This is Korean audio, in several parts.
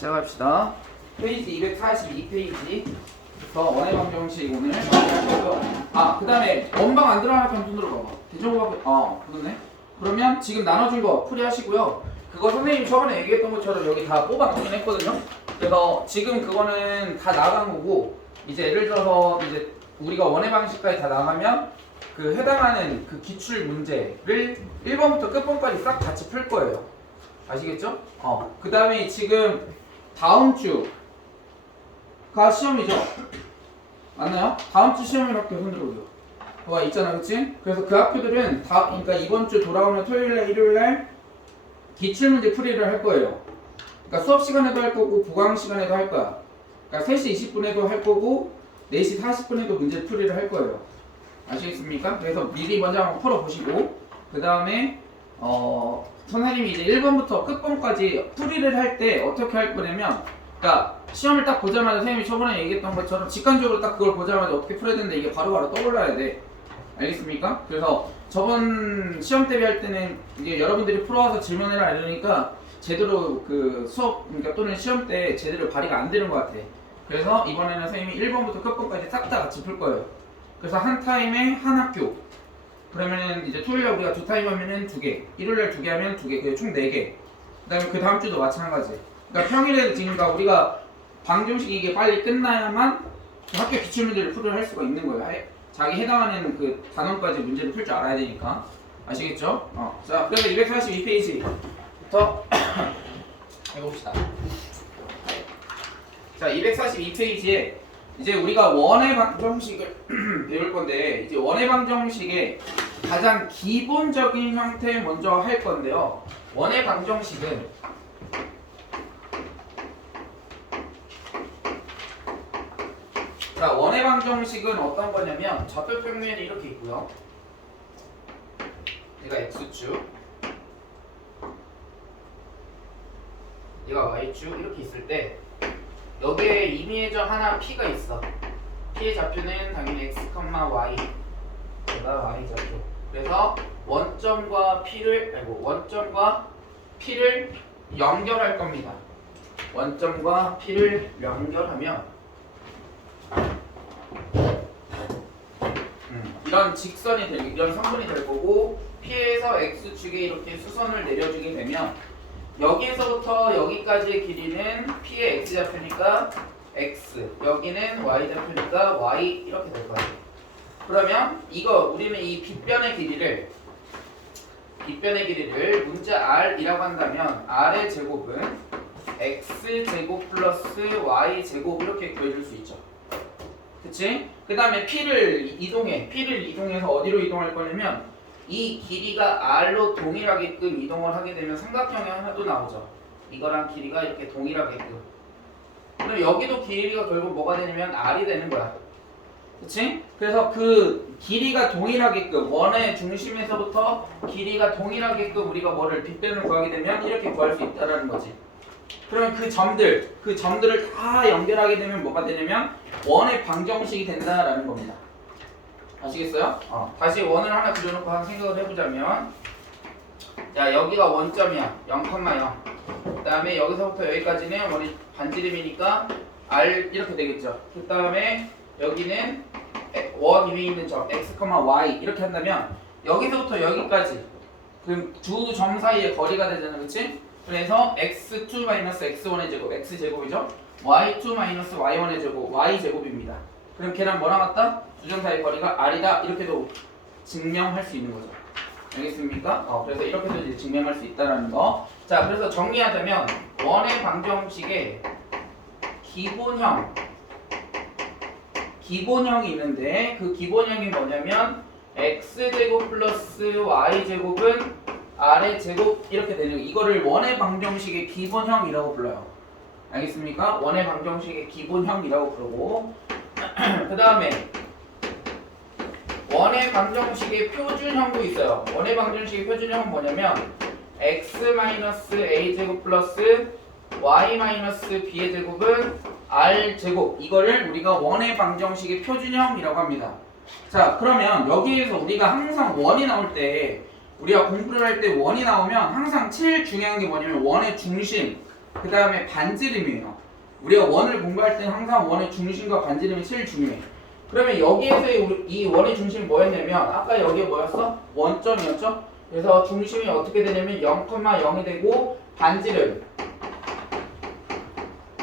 시작합시다. 페이지 242페이지부터 원의 방정식 오늘 할 거고요. 그 다음에 원방 안 들어가는 편 손으로 봐봐. 대정호박, 그러네. 그러면 지금 나눠준 거 풀이하시고요. 그거 선생님이 저번에 얘기했던 것처럼 여기 다 뽑아놓긴 했거든요. 그래서 지금 그거는 다 나간 거고, 이제 예를 들어서 이제 우리가 원의 방식까지 다 나가면 그 해당하는 그 기출 문제를 1번부터 끝번까지 싹 같이 풀 거예요. 아시겠죠? 그 다음에 지금 다음 주가 시험이죠? 맞나요? 다음 주 시험을 학교 손 들어오죠. 그거 있잖아, 그치? 그래서 그 학교들은 그러니까 이번 주 돌아오는 토요일날, 일요일날 기출문제 풀이를 할 거예요. 그러니까 수업 시간에도 할 거고, 보강 시간에도 할 거야. 그러니까 3시 20분에도 할 거고, 4시 40분에도 문제 풀이를 할 거예요. 아시겠습니까? 그래서 미리 먼저 한번 풀어보시고, 그 다음에 선생님이 이제 1번부터 끝번까지 풀이를 할 때 어떻게 할 거냐면, 그러니까 시험을 딱 보자마자 선생님이 저번에 얘기했던 것처럼 직관적으로 딱 그걸 보자마자 어떻게 풀어야 되는데 이게 바로바로 떠올라야 돼. 알겠습니까? 그래서 저번 시험 대비할 때는 이게 여러분들이 풀어와서 질문해라 이러니까 제대로 그 수업, 그러니까 또는 시험 때 제대로 발휘가 안 되는 것 같아. 그래서 이번에는 선생님이 1번부터 끝번까지 싹 다 같이 풀 거예요. 그래서 한 타임에 한 학교. 그러면은 이제 토요일날 우리가 2타임 하면은 2개, 일요일날 2개 하면 2개, 그게 총 4개. 그 다음에 그 다음 주도 마찬가지. 그러니까 평일에 지금 우리가 방정식 이게 빨리 끝나야만 그 학교 기출문제를 풀을 할 수가 있는 거예요. 자기 해당하는 그 단원까지 문제를 풀 줄 알아야 되니까. 아시겠죠? 자, 그래서 242페이지부터 해봅시다. 자, 242페이지에 이제 우리가 원의 방정식을 배울 건데, 이제 원의 방정식의 가장 기본적인 형태 먼저 할 건데요. 원의 방정식은 원의 방정식은 어떤 거냐면 좌표 평면이 이렇게 있고요. 얘가 x축, 얘가 y축 이렇게 있을 때 여기에 이미에저 하나 p가 있어. p의 좌표는 당연히 x, y. 얘가 y 좌표. 그래서 원점과 p를 연결할 겁니다. 원점과 p를 연결하면 이런 직선이 이런 성분이 될 거고, p에서 x축에 이렇게 수선을 내려주게 되면 여기에서부터 여기까지의 길이는 p의 x좌표니까 x, 여기는 y좌표니까 y 이렇게 될 거예요. 그러면 우리는 이 빗변의 길이를 문자 r이라고 한다면 r의 제곱은 x제곱 플러스 y제곱 이렇게 구해줄 수 있죠. 그치? 그 다음에 p를 이동해서 어디로 이동할 거냐면 이 길이가 r로 동일하게끔 이동을 하게 되면 삼각형이 하나 또 나오죠. 이거랑 길이가 이렇게 동일하게끔. 그럼 여기도 길이가 결국 뭐가 되냐면 r이 되는 거야. 그치? 그래서 그 길이가 동일하게끔, 원의 중심에서부터 길이가 동일하게끔 우리가 뭐를 빗변을 구하게 되면 이렇게 구할 수 있다는 거지. 그러면 그 점들을 다 연결하게 되면 뭐가 되냐면 원의 방정식이 된다라는 겁니다. 아시겠어요? 다시 원을 하나 그려놓고 한 생각을 해보자면, 자, 여기가 원점이야. 0,0. 그 다음에 여기서부터 여기까지는 원이 반지름이니까 r 이렇게 되겠죠. 그 다음에 여기는 원 위에 있는 점 x, y 이렇게 한다면 여기서부터 여기까지 그럼 두 점 사이의 거리가 되잖아, 그치? 그래서 x2-x1의 제곱, x제곱이죠. y2-y1의 제곱, y제곱입니다. 그럼 걔랑 뭐랑 같다? 두 점 사이의 거리가 r이다. 이렇게도 증명할 수 있는 거죠. 알겠습니까? 그래서 이렇게도 이제 증명할 수 있다는 거. 자, 그래서 정리하자면 원의 방정식의 기본형이 있는데, 그 기본형이 뭐냐면 x제곱 플러스 y제곱은 r의 제곱 이렇게 되는 거. 이거를 원의 방정식의 기본형이라고 불러요. 알겠습니까? 원의 방정식의 기본형이라고 부르고, 그 다음에 원의 방정식의 표준형도 있어요. 원의 방정식의 표준형은 뭐냐면 x-a제곱 플러스 y-b의 제곱은 r제곱. 이거를 우리가 원의 방정식의 표준형이라고 합니다. 자, 그러면 여기에서 우리가 항상 원이 나올 때, 우리가 공부를 할 때 원이 나오면 항상 제일 중요한 게 뭐냐면 원의 중심, 그 다음에 반지름이에요. 우리가 원을 공부할 때 항상 원의 중심과 반지름이 제일 중요해. 그러면 여기에서의 이 원의 중심이 뭐였냐면 아까 여기에 뭐였어? 원점이었죠? 그래서 중심이 어떻게 되냐면 0,0이 되고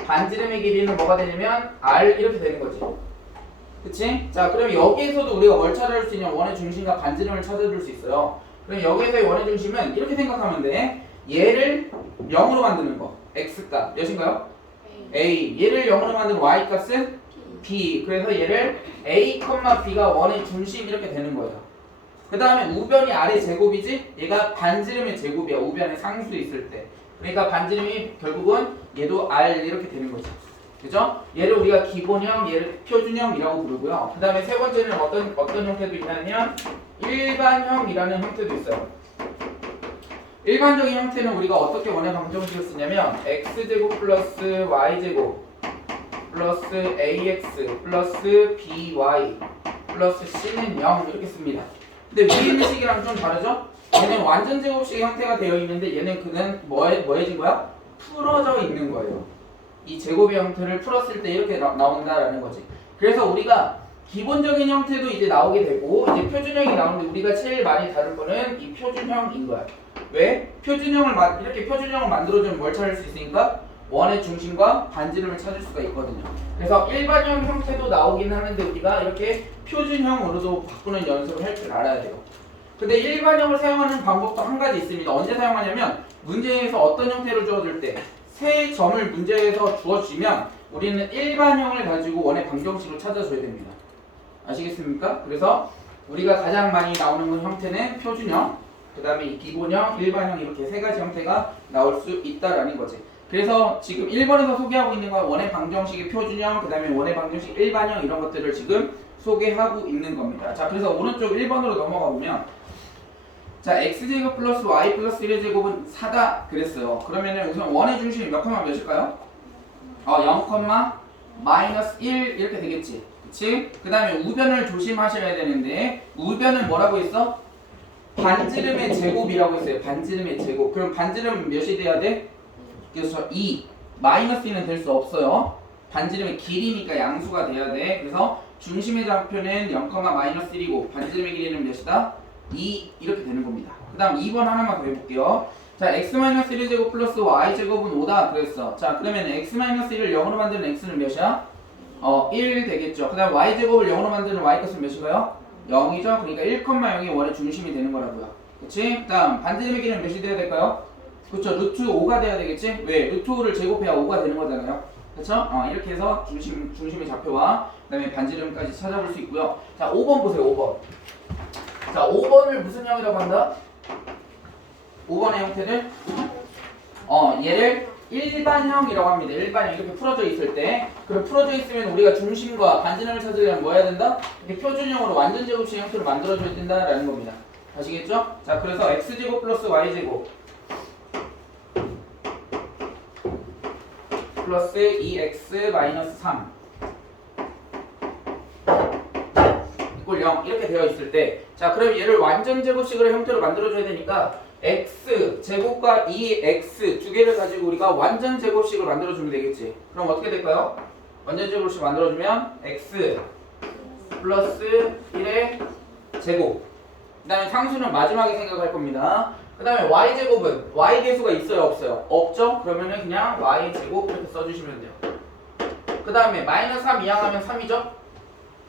반지름의 길이는 뭐가 되냐면 r 이렇게 되는 거지. 그치? 자, 그럼 여기에서도 우리가 뭘 찾아줄 수 있냐? 원의 중심과 반지름을 찾아줄 수 있어요. 그럼 여기에서의 원의 중심은 이렇게 생각하면 돼. 얘를 0으로 만드는 거. x값 몇인가요? a. 얘를 0으로 만드는 y값은 b. 그래서 얘를 a, b가 원의 중심 이렇게 되는 거예요. 그 다음에 우변이 r의 제곱이지? 얘가 반지름의 제곱이야. 우변의 상수 있을 때. 그러니까 반지름이 결국은 얘도 r 이렇게 되는 거죠. 그죠? 얘를 우리가 기본형, 얘를 표준형이라고 부르고요. 그 다음에 세 번째는 어떤 형태도 있냐면 일반형이라는 형태도 있어요. 일반적인 형태는 우리가 어떻게 원의 방정식을 쓰냐면 x제곱 플러스 y제곱 플러스 ax 플러스 by 플러스 c는 0 이렇게 씁니다. 근데 위에 있는 식이랑 좀 다르죠? 얘는 완전 제곱식의 형태가 되어 있는데 얘는 그는 뭐해진 거야? 풀어져 있는 거예요. 이 제곱의 형태를 풀었을 때 이렇게 나온다라는 거지. 그래서 우리가 기본적인 형태도 이제 나오게 되고 이제 표준형이 나오는데 우리가 제일 많이 다룰 거는 이 표준형인 거야. 왜? 이렇게 표준형을 만들어주면 뭘 찾을 수 있으니까 원의 중심과 반지름을 찾을 수가 있거든요. 그래서 일반형 형태도 나오긴 하는데 우리가 이렇게 표준형으로도 바꾸는 연습을 할 줄 알아야 돼요. 근데 일반형을 사용하는 방법도 한 가지 있습니다. 언제 사용하냐면 문제에서 어떤 형태를 주어줄 때 세 점을 문제에서 주어주면 우리는 일반형을 가지고 원의 방정식을 찾아줘야 됩니다. 아시겠습니까? 그래서 우리가 가장 많이 나오는 형태는 표준형, 그 다음에 이 기본형, 일반형 이렇게 세 가지 형태가 나올 수 있다라는 거지. 그래서 지금 1번에서 소개하고 있는 건 원의 방정식의 표준형, 그 다음에 원의 방정식 일반형 이런 것들을 지금 소개하고 있는 겁니다. 자, 그래서 오른쪽 1번으로 넘어가 보면 자, x제곱 플러스 y 플러스 1의 제곱은 4다 그랬어요. 그러면은 우선 원의 중심이 몇 컴마 몇일까요? 0, 마이너스 1 이렇게 되겠지. 그치? 그 다음에 우변을 조심하셔야 되는데 우변은 뭐라고 했어? 반지름의 제곱이라고 했어요. 반지름의 제곱. 그럼 반지름은 몇이 돼야 돼? 그래서 2. 마이너스 2는 될 수 없어요. 반지름의 길이니까 양수가 돼야 돼. 그래서 중심의 좌표는 0, 마이너스 1이고 반지름의 길이는 몇이다? 2 이렇게 되는 겁니다. 그 다음 2번 하나만 더 해볼게요. 자, x-1의 제곱 플러스 y제곱은 5다 그랬어. 자, 그러면 x-1을 0으로 만드는 x는 몇이야? 1 되겠죠. 그 다음 y제곱을 0으로 만드는 y값은 몇인가요? 0이죠. 그러니까 1,0이 원의 중심이 되는 거라고요. 그치? 그 다음 반지름의 길이는 몇이 돼야 될까요? 그쵸. 루트 5가 돼야 되겠지? 왜? 루트 5를 제곱해야 5가 되는 거잖아요. 그쵸? 이렇게 해서 중심의 좌표와 그 다음에 반지름까지 찾아볼 수 있고요. 자, 5번 보세요. 5번. 자, 5번을 무슨 형이라고 한다? 5번의 형태를 얘를 일반형이라고 합니다. 일반형 이렇게 풀어져 있을 때, 그럼 풀어져 있으면 우리가 중심과 반지름을 찾으려면 뭐 해야 된다? 이렇게 표준형으로 완전 제곱식 형태를 만들어줘야 된다라는 겁니다. 아시겠죠? 자, 그래서 x제곱 플러스 y제곱 플러스 2x 마이너스 3 이꼴 0 이렇게 되어 있을 때, 자, 그럼 얘를 완전 제곱식으로 형태로 만들어줘야 되니까 x 제곱과 2x 두 개를 가지고 우리가 완전 제곱식을 만들어주면 되겠지. 그럼 어떻게 될까요? 완전 제곱식 만들어주면 x 플러스 1의 제곱, 그 다음에 상수는 마지막에 생각할 겁니다. 그 다음에 y제곱은 y 계수가 있어요 없어요? 없죠? 그러면은 그냥 y제곱 이렇게 써주시면 돼요. 그 다음에 마이너스 3 이항하면 3이죠?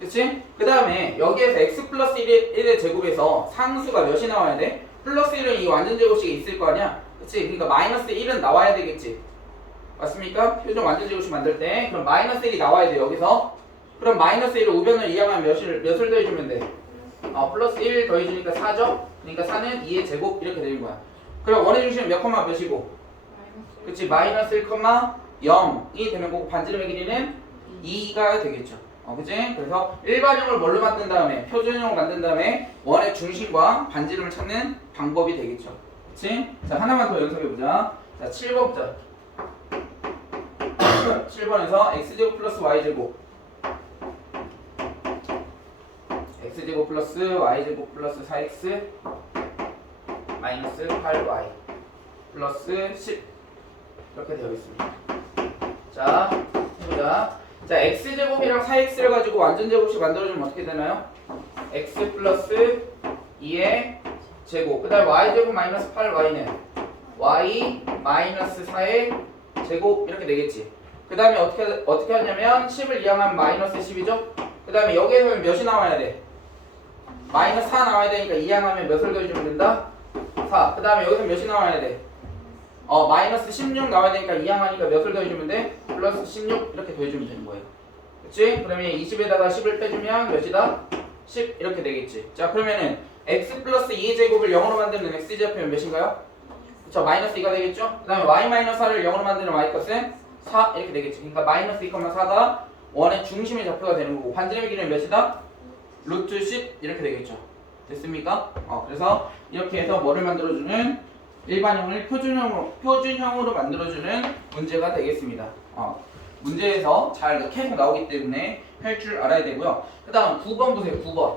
그치? 그 다음에 여기에서 x 플러스 1의 제곱에서 상수가 몇이 나와야 돼? 플러스 1은 이 완전 제곱식에 있을 거 아니야? 그치? 그러니까 마이너스 1은 나와야 되겠지. 맞습니까? 표준 완전 제곱식 만들 때 그럼 마이너스 1이 나와야 돼 여기서. 그럼 마이너스 1을 우변을 이항하면 몇을 더해주면 돼? 플러스 1 더해주니까 4죠? 그러니까 4는 2의 제곱 이렇게 되는 거야. 그럼 원의 중심은 몇 컴마 몇이고? 그치? 마이너스 1, 0이 되는 거고 반지름의 길이는 2가 되겠죠. 그치? 그래서 일반형을 뭘로 만든 다음에 표준형을 만든 다음에 원의 중심과 반지름을 찾는 방법이 되겠죠. 그치? 자, 하나만 더 연습해보자. 자, 7번부터 7번에서 x제곱 플러스 y제곱 x제곱 플러스 y제곱 플러스 4x 마이너스 8y 플러스 10 이렇게 되어 있습니다. 자, 해보자. 자, x제곱이랑 4x를 가지고 완전제곱식 만들어주면 어떻게 되나요? x 플러스 2의 제곱, 그 다음에 y제곱 마이너스 8y는 y 마이너스 4의 제곱 이렇게 되겠지. 그 다음에 어떻게 하냐면 10을 이항하면 마이너스 10이죠. 그 다음에 여기에서 몇이 나와야 돼? 마이너스 4 나와야 되니까 이항하면 몇을 더해주면 된다? 4. 그 다음에 여기서 몇이 나와야 돼? 마이너스 16 나와야 되니까 이항하니까 몇을 더해주면 돼? 플러스 16 이렇게 더해주면 되는 거예요. 그치? 그러면 20에다가 10을 빼주면 몇이다? 10 이렇게 되겠지. 자, 그러면은 x 플러스 2의 제곱을 0으로 만드는 x제곱은 몇인가요? 그쵸, 마이너스 2가 되겠죠? 그 다음에 y 마이너스 4를 0으로 만드는 y값은 4 이렇게 되겠지. 그러니까 마이너스 2,4가 원의 중심의 좌표가 되는 거고, 반지름의 길이는 몇이다? 루트 10 이렇게 되겠죠. 됐습니까? 그래서 이렇게 해서 뭐를 만들어주는 일반형을 표준형으로 만들어주는 문제가 되겠습니다. 문제에서 잘 계속 나오기 때문에 할 줄 알아야 되고요. 그 다음 9번 보세요. 9번.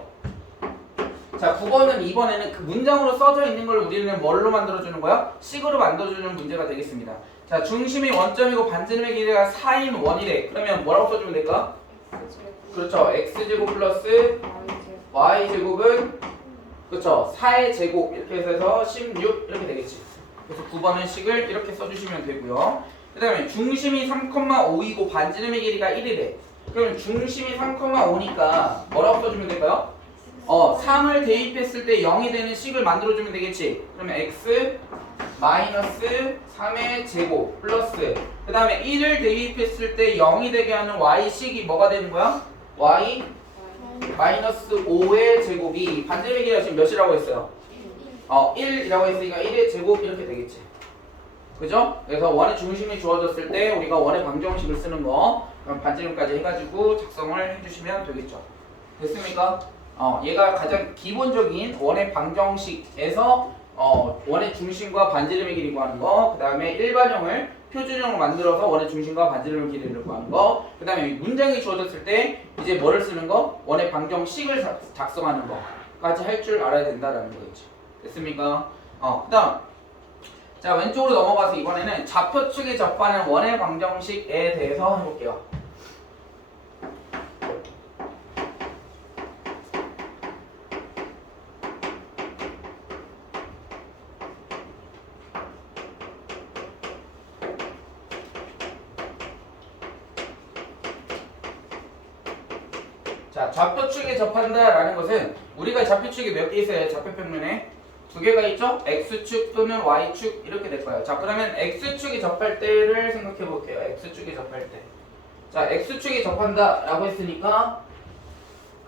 자, 9번은 이번에는 그 문장으로 써져 있는 걸 우리는 뭘로 만들어주는 거야? 식으로 만들어주는 문제가 되겠습니다. 자, 중심이 원점이고 반지름의 길이가 4인 원이래. 그러면 뭐라고 써주면 될까? 그렇죠. x제곱 플러스 y제곱은 그렇죠. 4의 제곱 이렇게 해서 16 이렇게 되겠지. 그래서 9번은 식을 이렇게 써주시면 되고요. 그 다음에 중심이 3,5이고 반지름의 길이가 1이래. 그러면 중심이 3,5니까 뭐라고 써주면 될까요? 3을 대입했을 때 0이 되는 식을 만들어주면 되겠지. 그러면 x 마이너스 3의 제곱 플러스 그 다음에 1을 대입했을 때 0이 되게 하는 y식이 뭐가 되는 거야? y 마이너스 5의 제곱이 반지름의 길이가 지금 몇이라고 했어요? 1이라고 했으니까 1의 제곱 이렇게 되겠지. 그죠? 그래서 원의 중심이 주어졌을 때 우리가 원의 방정식을 쓰는 거 그럼 반지름까지 해가지고 작성을 해주시면 되겠죠. 됐습니까? 얘가 가장 기본적인 원의 방정식에서 원의 중심과 반지름의 길이 구하는 거, 그 다음에 일반형을 표준형으로 만들어서 원의 중심과 반지름의 길이를 구하는 거, 그 다음에 문장이 주어졌을 때 이제 뭐를 쓰는 거? 원의 방정식을 작성하는 거까지 할 줄 알아야 된다라는 거겠죠. 됐습니까? 그 다음 자, 왼쪽으로 넘어가서 이번에는 좌표축에 접하는 원의 방정식에 대해서 해볼게요. 자, 좌표축에 접한다라는 것은 우리가 좌표축이 몇 개 있어요? 좌표평면에 두 개가 있죠? x축 또는 y축 이렇게 될 거예요. 자, 그러면 x축이 접할 때를 생각해 볼게요. x축이 접할 때. 자, x축이 접한다라고 했으니까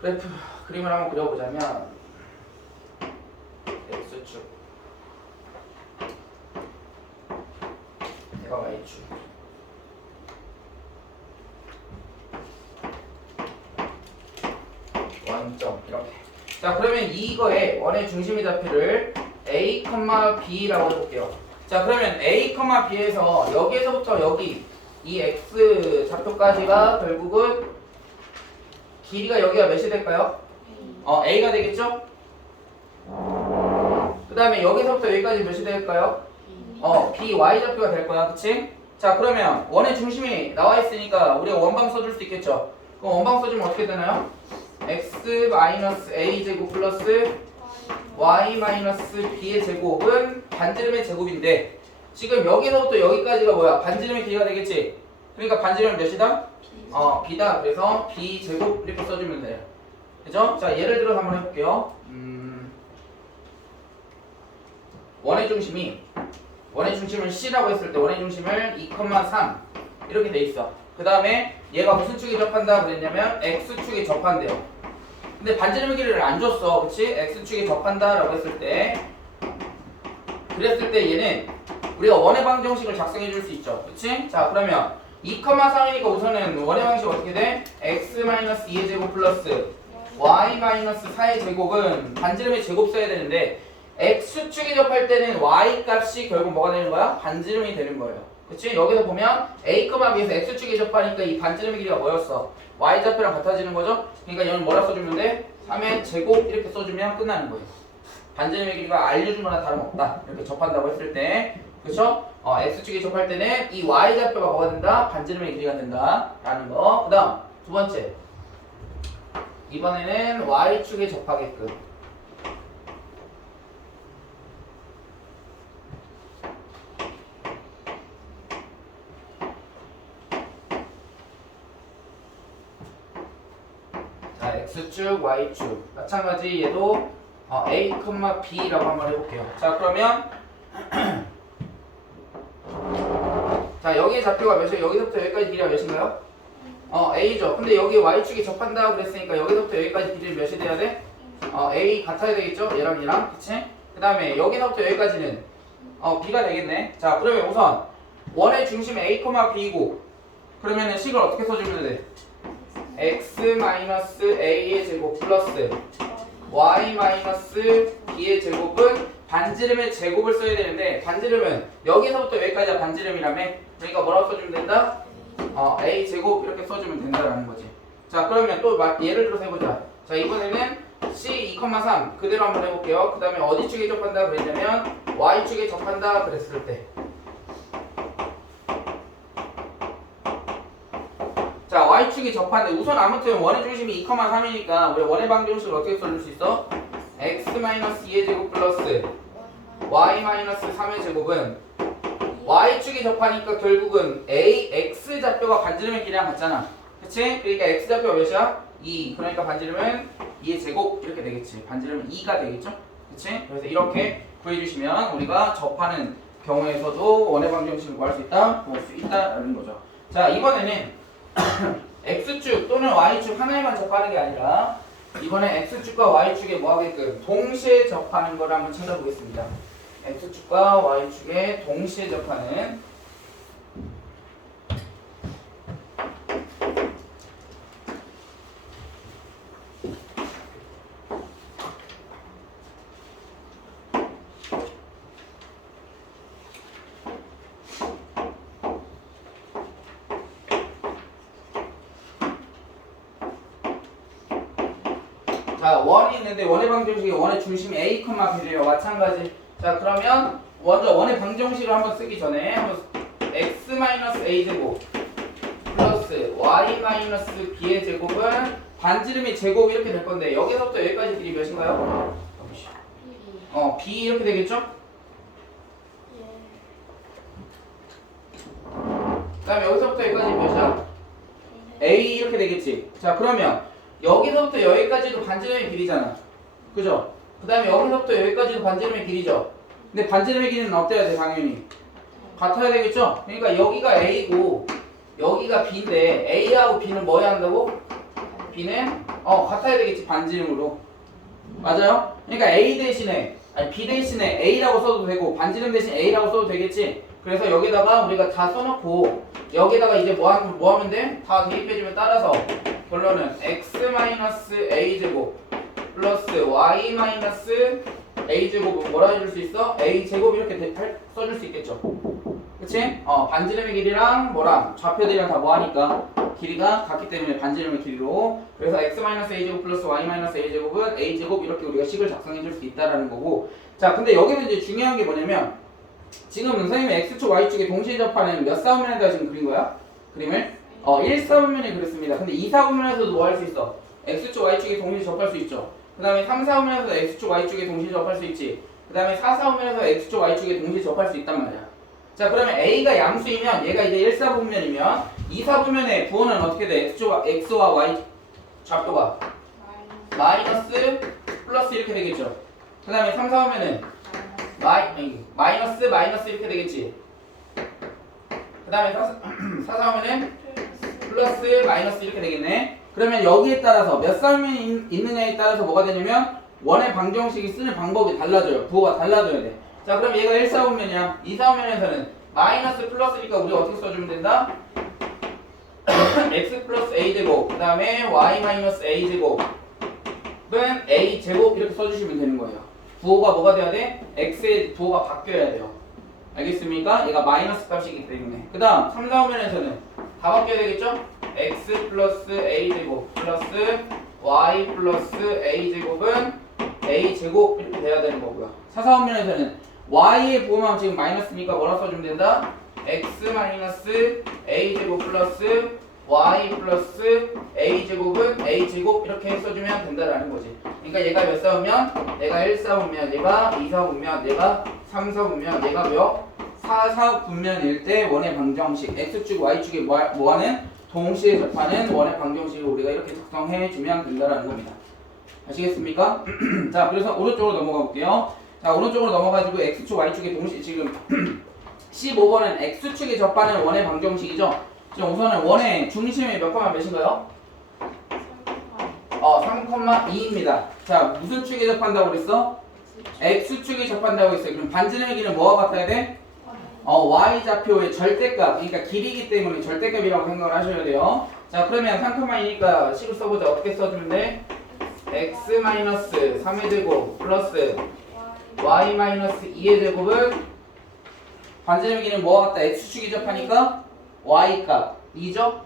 그래프 그림을 한번 그려보자면 x축 얘가 y축 원점 이렇게. 자, 그러면 이거에 원의 중심의 좌표를 a, b라고 해볼게요. 자, 그러면 a, b에서 여기에서부터 여기 이 x 좌표까지가 결국은 길이가 여기가 몇이 될까요? a가 되겠죠? 그 다음에 여기서부터 여기까지 몇이 될까요? b, y 좌표가 될 거야. 그치? 자, 그러면 원의 중심이 나와 있으니까 우리가 원방 써줄 수 있겠죠? 그럼 원방 써주면 어떻게 되나요? x 마이너스 a 제곱 플러스 y 마이너스 b의 제곱은 반지름의 제곱인데 지금 여기서부터 여기까지가 뭐야? 반지름의 길이가 되겠지? 그러니까 반지름은 몇이다? b다. 그래서 b 제곱 이렇게 써주면 돼요. 그죠? 자, 예를 들어서 한번 해볼게요. 원의 중심을 c라고 했을 때 원의 중심을 2,3 이렇게 돼 있어. 그 다음에 얘가 무슨 축에 접한다 그랬냐면 x축에 접한대요. 근데 반지름의 길이를 안 줬어. 그치? x축에 접한다 라고 했을 때 그랬을 때 얘는 우리가 원의 방정식을 작성해 줄 수 있죠. 그치? 자, 그러면 2,3이니까 우선은 원의 방식 어떻게 돼? x-2의 제곱 플러스 y-4의 제곱은 반지름의 제곱 써야 되는데 x축에 접할 때는 y 값이 결국 뭐가 되는 거야? 반지름이 되는 거예요. 그치? 여기서 보면 a, b에서 x축에 접하니까 이 반지름의 길이가 뭐였어? y좌표랑 같아지는 거죠? 그러니까 얘는 뭐라 써주면 돼? 3의 제곱 이렇게 써주면 끝나는 거예요. 반지름의 길이가 알려준 거나 다름없다. 이렇게 접한다고 했을 때. 그쵸? x축에 접할 때는 이 y좌표가 뭐가 된다? 반지름의 길이가 된다 라는 거. 그 다음 두 번째, 이번에는 y축에 접하게끔 자 x축, y축 마찬가지 얘도 a, b라고 한번 해볼게요. 자 그러면 자 여기의 좌표가 몇이에요? 여기서부터 여기까지 길이가 몇인가요? a죠. 근데 여기 y축이 접한다고 그랬으니까 여기서부터 여기까지 길이는 몇이 돼야 돼? a 같아야 되겠죠? 얘랑 그치? 그 다음에 여기서부터 여기까지는 b가 되겠네. 자 그러면 우선 원의 중심 a, b이고 그러면은 식을 어떻게 써주면 돼? x-a의 제곱 플러스 y-b의 제곱은 반지름의 제곱을 써야 되는데 반지름은 여기서부터 여기까지가 반지름이라며. 그러니까 뭐라고 써주면 된다? a 제곱 이렇게 써주면 된다라는 거지. 자 그러면 또 예를 들어서 해보자. 자 이번에는 c 2,3 그대로 한번 해볼게요. 그 다음에 어디 축에 접한다 그랬냐면 y축에 접한다 그랬을 때 자 y축이 접하는데 우선 아무튼 원의 중심이 2,3이니까 우리 원의 방정식을 어떻게 써줄 수 있어? x-2의 제곱 플러스 y-3의 제곱은 y축이 접하니까 결국은 ax 좌표가 반지름의 길이랑 같잖아. 그치? 그러니까 x 좌표가 몇이야? 2. 그러니까 반지름은 2의 제곱 이렇게 되겠지. 반지름은 2가 되겠죠? 그치? 그래서 이렇게 구해주시면 우리가 접하는 경우에서도 원의 방정식을 구할 수 있다? 구할 수 있다라는 거죠. 자 이번에는 x축 또는 y축 하나에만 접하는 게 아니라 이번에 x축과 y축에 뭐 하게끔 동시에 접하는 걸 한번 찾아보겠습니다. x축과 y축에 동시에 접하는 자 원이 있는데 원의 방정식이 원의 중심이 a, b래요. 마찬가지. 자 그러면 먼저 원의 방정식을 한번 쓰기 전에 한번 x-a 제곱 플러스 y-b의 제곱은 반지름이 제곱 이렇게 될 건데 여기서부터 여기까지 길이 몇인가요? b 이렇게 되겠죠? 그 다음에 여기서부터 여기까지 몇이야? a 이렇게 되겠지. 자 그러면 여기서부터 여기까지도 반지름의 길이잖아. 그죠? 그 다음에 여기서부터 여기까지도 반지름의 길이죠. 근데 반지름의 길이는 어때야 돼? 당연히 같아야 되겠죠? 그러니까 여기가 a고 여기가 b인데 a하고 b는 뭐 해야 한다고? b는 같아야 되겠지. 반지름으로. 맞아요? 그러니까 a 대신에 b 대신에 a라고 써도 되고 반지름 대신 a라고 써도 되겠지. 그래서 여기다가 우리가 다 써놓고 여기다가 이제 뭐 하면 돼? 다 대입해주면 따라서 결론은 x-a 제곱 플러스 y-a 제곱은 뭐라 해줄 수 있어? a 제곱 이렇게 써줄 수 있겠죠. 그치? 반지름의 길이랑 뭐랑 좌표들이랑 다 뭐하니까 길이가 같기 때문에 반지름의 길이로. 그래서 x-a 제곱 플러스 y-a 제곱은 a 제곱 이렇게 우리가 식을 작성해줄 수 있다라는 거고. 자 근데 여기서 이제 중요한 게 뭐냐면 지금 선생님이 x축 y축에 동시에 접하는 몇 사분면에다 지금 그린 거야? 그림을? 1사분면에 그렸습니다. 근데 2사분면에서도 뭐 할 수 있어? x축 y축에 동시에 접할 수 있죠. 그 다음에 3사분면에서 x축 y축에 동시에 접할 수 있지. 그 다음에 4사분면에서 x축 y축에 동시에 접할 수 있단 말이야. 자 그러면 a가 양수이면 얘가 이제 1사분면이면 2사분면의 부호는 어떻게 돼? x와 y 좌표가 마이너스 플러스 이렇게 되겠죠. 그 다음에 3사분면은 마이너스 이렇게 되겠지. 그 다음에 4사분면은 플러스 마이너스 이렇게 되겠네. 그러면 여기에 따라서 몇 사분면이 있느냐에 따라서 뭐가 되냐면 원의 방정식이 쓰는 방법이 달라져요. 부호가 달라져야 돼. 자 그럼 얘가 1사분면이야. 2사분면에서는 마이너스 플러스니까 우리가 어떻게 써주면 된다? x 플러스 a 제곱 그 다음에 y 마이너스 a 제곱은 a 제곱 이렇게 써주시면 되는 거예요. 부호가 뭐가 돼야 돼? x의 부호가 바뀌어야 돼요. 알겠습니까? 얘가 마이너스 값이기 때문에. 그 다음 3사분면에서는 다 바뀌어야 되겠죠? x 플러스 a 제곱 플러스 y 플러스 a 제곱은 a 제곱 이렇게 돼야 되는 거고요. 4사분면에서는 y의 부호만 지금 마이너스니까 뭐라 써주면 된다? x 마이너스 a제곱 플러스 y 플러스 a제곱은 a제곱 이렇게 써주면 된다라는 거지. 그러니까 얘가 몇 싸우면 얘가 1 싸우면 얘가 2 싸우면 얘가 3 싸우면 얘가 몇? 4 4분면일 때 원의 방정식 x축 y축이 뭐하는? 동시에 접하는 원의 방정식을 우리가 이렇게 작성해 주면 된다라는 겁니다. 아시겠습니까? 자, 그래서 오른쪽으로 넘어가 볼게요. 자, 오른쪽으로 넘어가지고 x축 y축이 동시에 지금 15번은 x축에 접하는 원의 방정식이죠. 지금 우선은 원의 중심이 몇 콤마 몇인가요? 3,2입니다. 자, 무슨 축에 접한다고 그랬어? x축에 접한다고 했어요. 그럼 반지름의 길이는 뭐와 같아야 돼? y좌표의 절대값, 그러니까 길이기 때문에 절대값이라고 생각을 하셔야 돼요. 자, 그러면 3,2니까 식을 써보자. 어떻게 써주면 돼? x-3의 제곱 플러스 y-2의 제곱은 반지름의 길이는 뭐와 같다? x축이 접하니까 y값 2죠?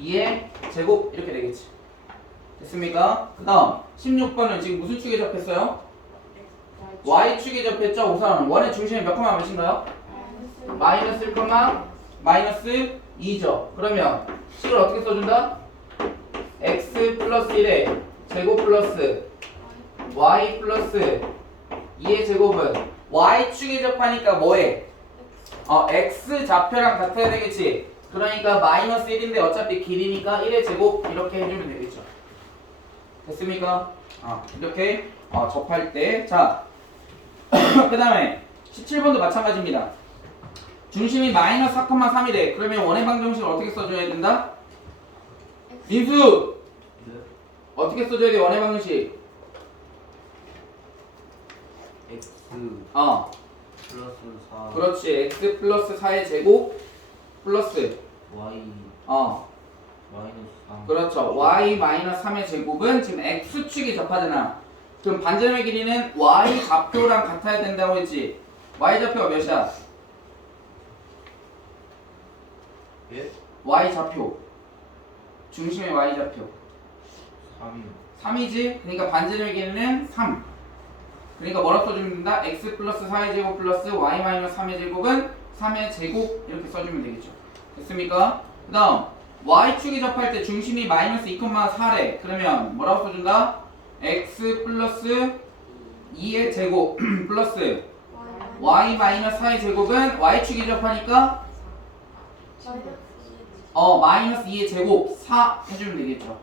2의 제곱 이렇게 되겠지. 됐습니까? 그 다음 16번은 지금 무슨 축에 접했어요? y축에 접했죠? 우선 원의 중심이 몇 콤마 몇인가요? 마이너스 1, 마이너스 2죠. 그러면 식을 어떻게 써준다? x 플러스 1의 제곱 플러스 y 플러스 2의 제곱은 y축에 접하니까 뭐해? x 좌표랑 같아야 되겠지. 그러니까 마이너스 1인데 어차피 길이니까 1의 제곱 이렇게 해주면 되겠죠. 됐습니까? 이렇게 접할 때. 자, 그 다음에 17번도 마찬가지입니다. 중심이 마이너스 4,3이래. 그러면 원의 방정식을 어떻게 써줘야 된다? 민수! 네. 어떻게 써줘야 돼? 원의 방정식. x 플러스 4 그렇지. x 플러스 4의 제곱 플러스 y 마이너스 3 그렇죠. y 마이너스 3의 제곱은 지금 x축이 접하잖아. 그럼 반지름의 길이는 y 좌표랑 같아야 된다고 했지. y 좌표가 몇이야? 예? y 좌표. 중심의 y 좌표. 3이요 3이지? 그러니까 반지름의 길이는 3. 그러니까 뭐라 써주면 된다? x 플러스 4의 제곱 플러스 y 마이너스 3의 제곱은 3의 제곱 이렇게 써주면 되겠죠. 됐습니까? 그 다음 y축이 접할 때 중심이 마이너스 2,4래. 그러면 뭐라고 써준다? x 플러스 2의 제곱 플러스 y 마이너스 4의 제곱은 y축이 접하니까 마이너스 2의 제곱 4 해주면 되겠죠.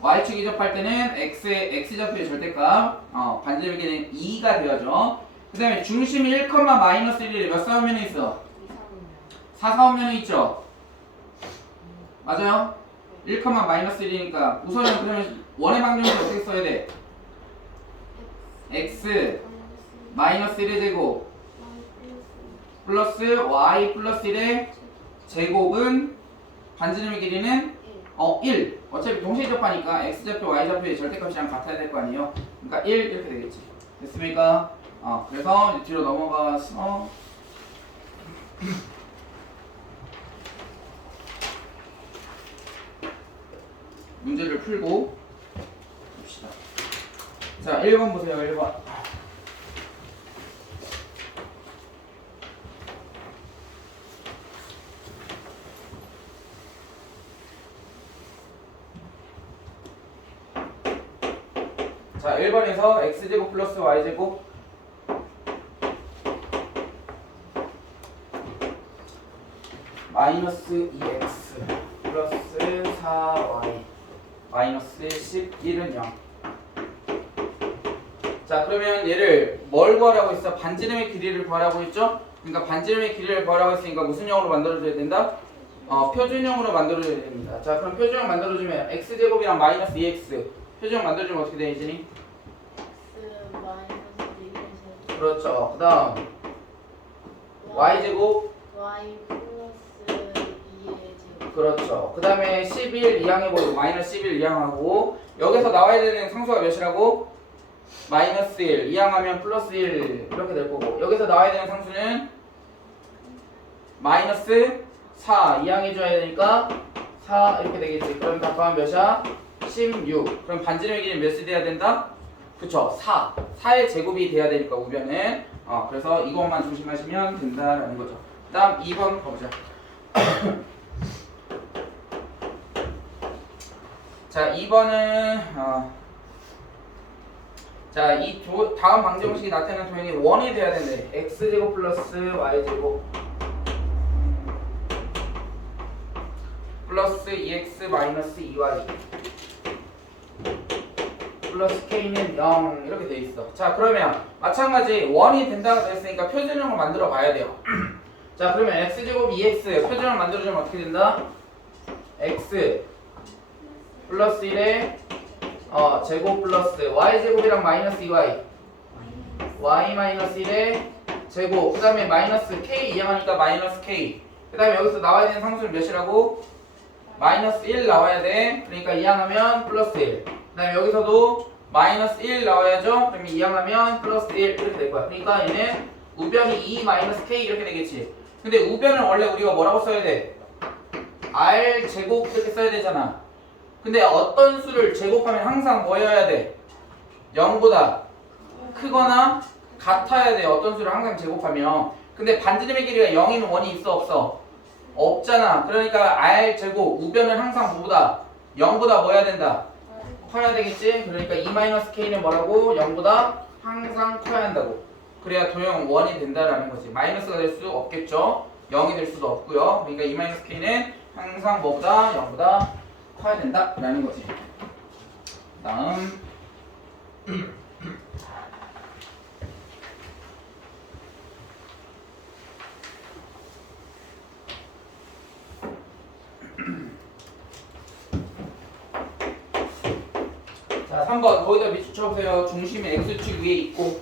y축이 접할 때는 x좌표의 절대값 반지름의 길이는 2가 되어져. 그 다음에 중심이 1, 마이너스 1이 몇 사분면에 있어? 4사분면에 있죠. 맞아요? 1, 마이너스 1이니까 우선은 그러면 원의 방정식 어떻게 써야 돼? x 마이너스 1의 제곱 플러스 y 플러스 1의 제곱은 반지름의 길이는 1. 어차피 동시에 접하니까 x좌표 y좌표의 절대값이랑 같아야 될 거 아니에요. 그러니까 1 이렇게 되겠지. 됐습니까? 그래서 이제 뒤로 넘어가서 문제를 풀고 봅시다. 자, 1번 보세요. 1번. 자, 1번에서 x제곱 플러스 y제곱 마이너스 2x 플러스 4y 마이너스 11은 0. 자, 그러면 얘를 뭘 구하라고 했어? 반지름의 길이를 구하라고 했죠? 그러니까 반지름의 길이를 구하라고 했으니까 무슨 형으로 만들어줘야 된다? 표준형으로 만들어줘야 됩니다. 자, 그럼 표준형 만들어주면 x제곱이랑 마이너스 2x 표준형 만들어주면 어떻게 돼, 이진이? x 마이너스 2에서 그렇죠. 그 다음 y제곱 y 플러스 2의 제곱. 그렇죠. 그 다음에 11 이항해보고 마이너스 11 이항하고 여기서 나와야 되는 상수가 몇이라고? 마이너스 1 이항하면 플러스 1 이렇게 될 거고 여기서 나와야 되는 상수는 마이너스 4 이항해줘야 되니까 4 이렇게 되겠지. 그럼 답하면 몇이야? 16. 그럼 반지름의 길이는 몇이 돼야 된다? 그쵸. 4. 4의 제곱이 돼야 되니까 우변은 그래서 이것만 조심하시면 된다라는 거죠. 다음 2번 가보자. 자, 2번은 자, 다음 방정식이 나타내는 도형이 1이 돼야 된대. x제곱 플러스 y제곱 플러스 2x 마이너스 2y 플러스 k는 0 이렇게 돼 있어. 자, 그러면 마찬가지 1이 된다고 했으니까 표준형을 만들어 봐야 돼요. 자, 그러면 x제곱 2x 표준형 만들어주면 어떻게 된다? x 플러스 1에 제곱 플러스 y제곱이랑 마이너스 2y y 마이너스 1에 제곱 그 다음에 마이너스 k 이항하니까 마이너스 k 그 다음에 여기서 나와야 되는 상수는 몇이라고? 마이너스 1 나와야 돼. 그러니까 이항하면 플러스 1 그 다음에 여기서도 마이너스 1 나와야죠. 그러면 이항하면 플러스 1 이렇게 될 거야. 그러니까 얘는 우변이 2 마이너스 k 이렇게 되겠지. 근데 우변은 원래 우리가 뭐라고 써야 돼? r 제곱 이렇게 써야 되잖아. 근데 어떤 수를 제곱하면 항상 뭐여야 돼? 0보다 크거나 같아야 돼. 어떤 수를 항상 제곱하면. 근데 반지름의 길이가 0인 원이 있어 없어? 없잖아. 그러니까 r 제곱 우변은 항상 뭐보다 0보다 뭐 해야 된다? 커야 되겠지? 그러니까 2-k는 뭐라고? 0보다 항상 커야 한다고. 그래야 도형은 1이 된다라는 거지. 마이너스가 될 수 없겠죠? 0이 될 수도 없고요. 그러니까 2-k는 항상 뭐보다 0보다 커야 된다라는 거지. 다음 자, 3번 거기다 밑줄쳐보세요. 중심이 x축 위에 있고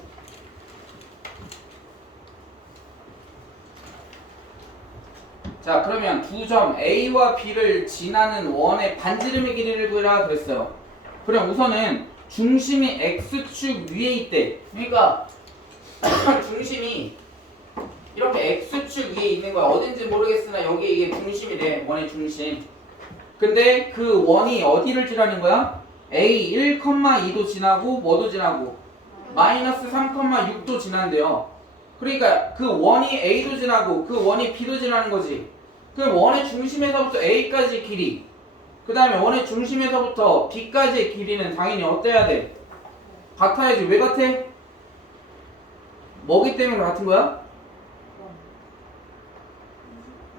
자, 그러면 두 점 A와 B를 지나는 원의 반지름의 길이를 구해라 그랬어요. 그럼 우선은 중심이 x축 위에 있대. 그러니까 중심이 이렇게 x축 위에 있는 거야. 어딘지 모르겠으나 여기 이게 중심이래. 원의 중심. 근데 그 원이 어디를 지나는 거야? A 1,2도 지나고 뭐도 지나고 마이너스 3,6도 지난대요. 그러니까 그 원이 A도 지나고 그 원이 B도 지나는 거지. 그럼 원의 중심에서부터 A까지 길이 그 다음에 원의 중심에서부터 B까지의 길이는 당연히 어때야 돼? 같아야지. 왜 같아? 뭐기 때문에 같은 거야?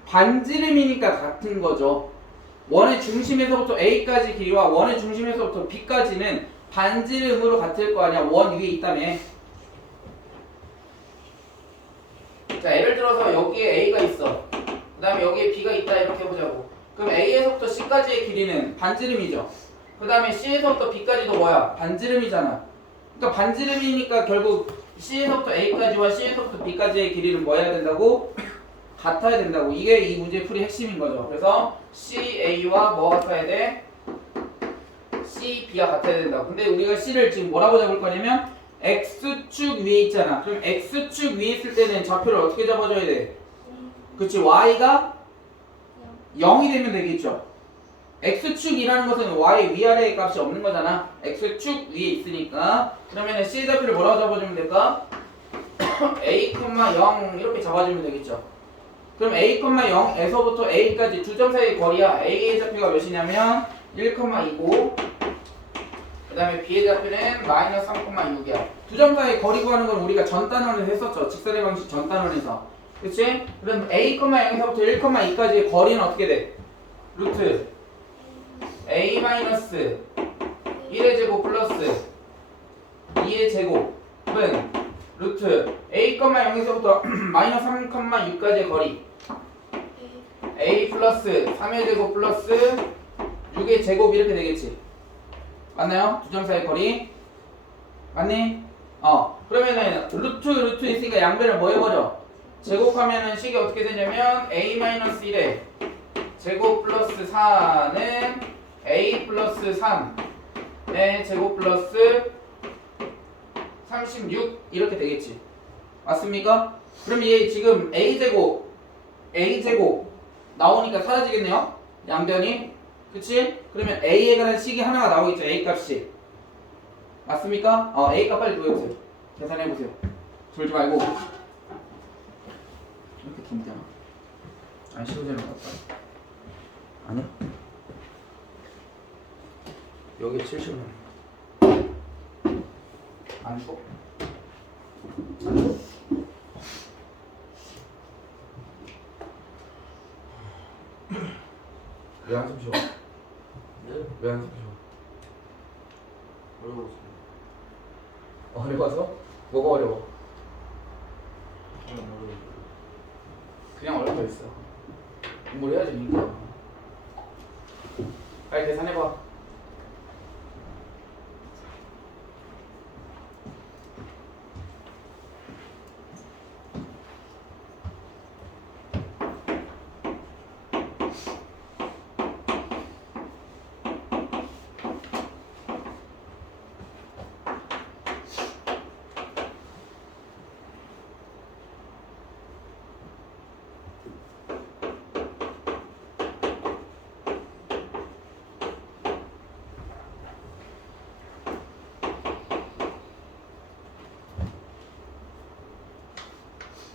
반지름이니까 같은 거죠. 원의 중심에서부터 A까지 길이와 원의 중심에서부터 B까지는 반지름으로 같을 거 아니야. 원 위에 있다며. 자, 예를 들어서 여기에 A가 있어. 그 다음에 여기에 B가 있다 이렇게 해보자고. 그럼 A에서부터 C까지의 길이는 반지름이죠. 그 다음에 C에서부터 B까지도 뭐야? 반지름이잖아. 그러니까 반지름이니까 결국 C에서부터 A까지와 C에서부터 B까지의 길이는 뭐 해야 된다고? 같아야 된다고. 이게 이 문제의 풀이 핵심인 거죠. 그래서 CA와 뭐 같아야 돼? CB가 같아야 된다고. 근데 우리가 C를 지금 뭐라고 잡을 거냐면 X축 위에 있잖아. 그럼 X축 위에 있을 때는 좌표를 어떻게 잡아줘야 돼? 그치, Y가 0이 되면 되겠죠. X축이라는 것은 Y 위아래의 값이 없는 거잖아. X축 위에 있으니까. 그러면 C의 좌표를 뭐라고 잡아주면 될까? A, 0 이렇게 잡아주면 되겠죠. 그럼 A, 0에서부터 A까지 두 점 사이의 거리야. A의 좌표가 몇이냐면 1,2고 그 다음에 B의 좌표는 마이너스 3,6이야. 두 점 사이의 거리 구하는 건 우리가 전 단원에서 했었죠. 직선의 방식 전 단원에서. 그치? 그럼 A, 0에서부터 1,2까지의 거리는 어떻게 돼? 루트 A 마이너스 1의 제곱 플러스 2의 제곱은 루트 A, 0에서부터 마이너스 3,6까지의 거리 A 플러스 3의 제곱 플러스 6의 제곱 이렇게 되겠지. 맞나요? 두 점 사이 거리 맞니? 그러면은 루트 있으니까 양변을 뭐 해버려? 제곱하면은 식이 어떻게 되냐면 A-1의 제곱 플러스 4는 A 플러스 3의 제곱 플러스 36 이렇게 되겠지. 맞습니까? 그럼 얘 지금 A제곱 나오니까 사라지겠네요. 양변이. 그치? 그러면 A에 관한 식이 하나가 나오겠죠. A 값이. 맞습니까? A 값 빨리 구해보세요. 계산해보세요. 돌지 말고. 이렇게 긴장. 안 씌워지는 것 같다. 아니야? 여기 70만. 안 줘? 왜 한숨 쉬어? 네? 왜 한숨 쉬어? 어려웠습니다. 어려워서? 뭐가 어려워? 그냥 어려워요. 그냥 어려워 있어. 공부를 해야지 민기야. 빨리 계산해봐.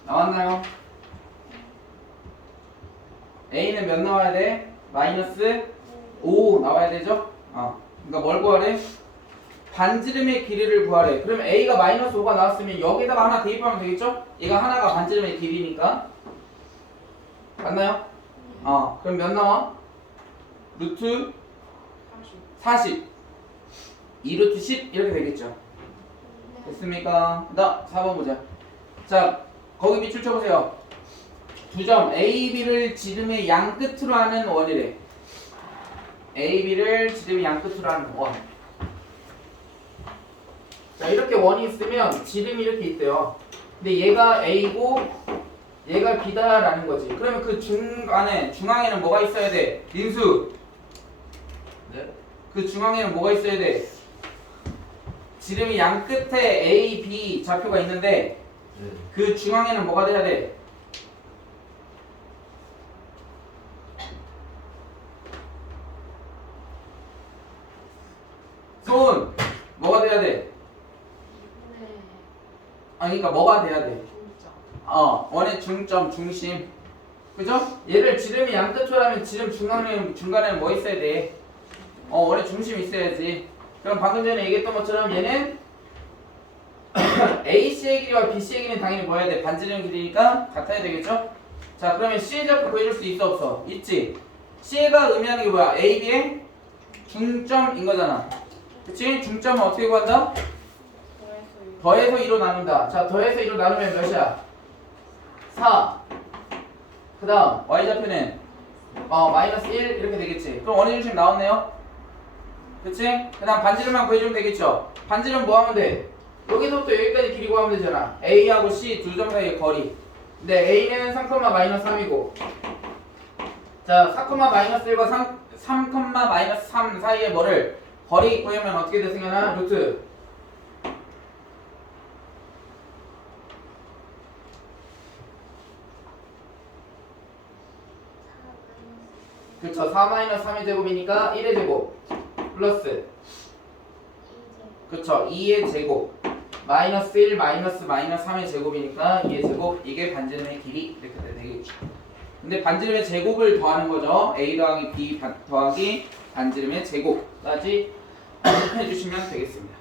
나왔나요? A는 몇 나와야 돼? 마이너스 5 나와야 되죠? 그러니까 뭘 구하래? 반지름의 길이를 구하래. 그러면 A가 마이너스 5가 나왔으면 여기다가 하나 대입하면 되겠죠? 얘가 하나가 반지름의 길이니까. 맞나요? 그럼 몇 나와? 루트 40 2루트 10 이렇게 되겠죠? 됐습니까? 나 4번 보자. 자, 거기 밑줄 쳐보세요. 두 점 A, B를 지름의 양 끝으로 하는 원이래. A, B를 지름의 양 끝으로 하는 원. 자, 이렇게 원이 있으면 지름이 이렇게 있대요. 근데 얘가 A고 얘가 B다라는 거지. 그러면 그 중앙에는 뭐가 있어야 돼? 민수. 네? 그 중앙에는 뭐가 있어야 돼? 지름이 양 끝에 A, B 좌표가 있는데 네. 그 중앙에는 뭐가 돼야 돼? 손 뭐가 돼야 돼? 그러니까 뭐가 돼야 돼? 원의 중점 중심. 그죠? 얘를 지름이 양 끝으로 하면 지름 중간에는 뭐 있어야 돼? 원의 중심이 있어야지. 그럼 방금 전에 얘기했던 것처럼 얘는 AC의 길이와 BC의 길이는 당연히 뭐여야 돼? 반지름 길이니까 같아야 되겠죠? 자, 그러면 C의 좌표 구해줄 수 있어 없어? 있지? C가 의미하는 게 뭐야? AB의 중점인 거잖아. 그치? 중점은 어떻게 구한다? 더해서 2로 나눈다. 자, 더해서 2로 나누면 몇이야? 4. 그 다음 Y좌표는 마이너스 1 이렇게 되겠지. 그럼 원의 중심 나왔네요? 그치? 그 다음 반지름만 구해주면 되겠죠? 반지름 뭐 하면 돼? 여기서부터 여기까지 길이 구하면 되잖아. A하고 C 두 점 사이의 거리. 근데 A는 3, 마이너스 3이고 자, 4, 마이너스 1과 3, 마이너스 3 사이의 뭐를 거리 구하면 어떻게 돼, 승현아? 루트 그쵸. 4 마이너스 3의 제곱이니까 1의 제곱 플러스 그쵸. 2의 제곱 마이너스 1 마이너스 3의 제곱이니까 2의 제곱. 이게 반지름의 길이 이렇게 되겠죠. 근데 반지름의 제곱을 더하는 거죠. A 더하기 B 더하기 반지름의 제곱까지 해주시면 되겠습니다.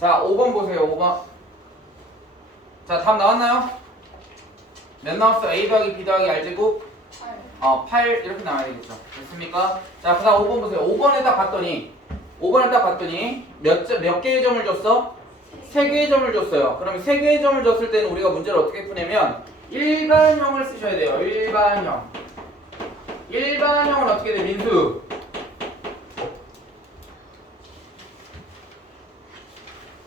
자, 5번 보세요. 5번. 자, 답 나왔나요? 몇 나왔어? A 더하기 B 더하기 R제곱? 8 이렇게 나와야 되겠죠. 됐습니까? 자, 그 다음 5번 보세요. 5번에 딱 봤더니 몇 개의 점을 줬어? 3개의 점을 줬어요. 그럼 3개의 점을 줬을 때는 우리가 문제를 어떻게 푸냐면 일반형을 쓰셔야 돼요. 일반형. 일반형은 어떻게 돼? 민수.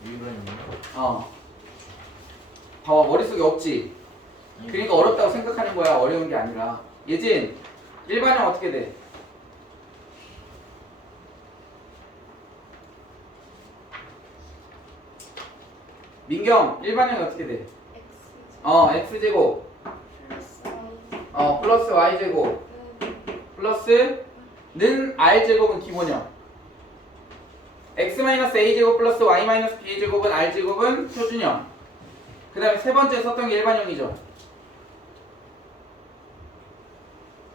일반이요? 봐봐, 머릿속에 없지? 그러니까 어렵다고 생각하는 거야. 어려운 게 아니라. 예진, 일반형 어떻게 돼? 민경, 일반형이 어떻게 돼? x제곱 플러스 y제곱 플러스는 r제곱은 기본형. x-a제곱 플러스 y-b제곱은 r제곱은 표준형. 그 다음에 세 번째 썼던 게 일반형이죠.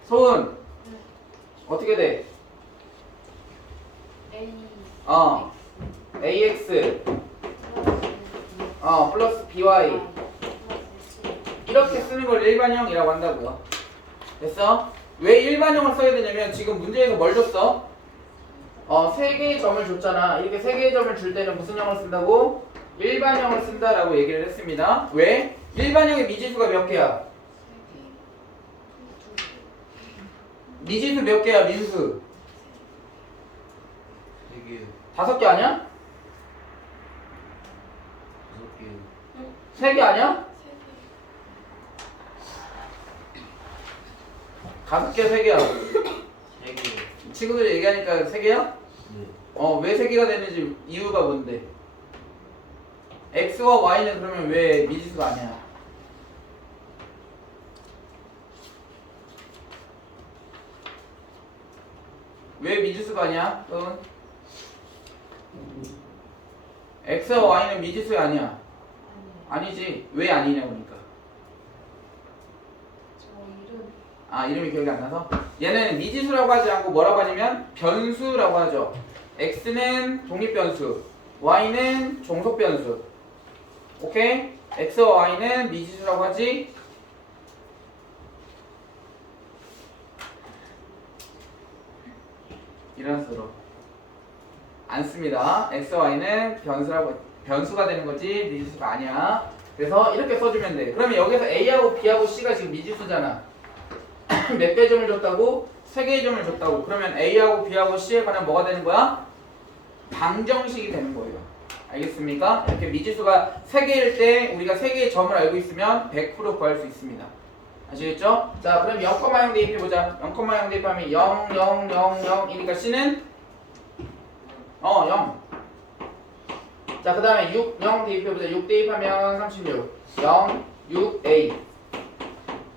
소은 어떻게 돼? ax 플러스 by 이렇게 쓰는 걸 일반형이라고 한다고요. 됐어? 왜 일반형을 써야 되냐면 지금 문제에서 뭘 줬어? 세 개의 점을 줬잖아. 이렇게 세 개의 점을 줄 때는 무슨 형을 쓴다고? 일반형을 쓴다라고 얘기를 했습니다. 왜? 일반형의 미지수가 몇 개야? 미지수 몇 개야, 민수? 4개, 5개 아니야? 5개, 3개 아니야? 5개, 3개야. 3개. 친구들이 얘기하니까 3개야? 네. 왜 3개가 되는지 이유가 뭔데? x와 y는 그러면 왜 미지수가 아니야? 왜 미지수가 아니야? x와 y는 미지수가 아니야. 아니지. 왜 아니냐 그러니까. 이름이 기억이 안 나서? 얘는 미지수라고 하지 않고 뭐라고 하냐면 변수라고 하죠. x는 독립변수, y는 종속변수. 오케이? x와 y는 미지수라고 하지. 이런 식으로 안 씁니다. x와 y는 변수가 되는 거지 미지수가 아니야. 그래서 이렇게 써주면 돼. 그러면 여기서 a하고 b하고 c가 지금 미지수잖아. 몇 개 점을 줬다고? 3개의 점을 줬다고. 그러면 a하고 b하고 c에 관한 뭐가 되는 거야? 방정식이 되는 거예요. 알겠습니까? 이렇게 미지수가 3개일 때 우리가 3개의 점을 알고 있으면 100% 구할 수 있습니다. 아시겠죠? 자, 그럼 0,0 대입해보자. 0,0 대입하면 0, 0, 0, 0 이니까 c는 0. 자, 그 다음에 6, 0 대입해보자. 6 대입하면 36. 0, 6, a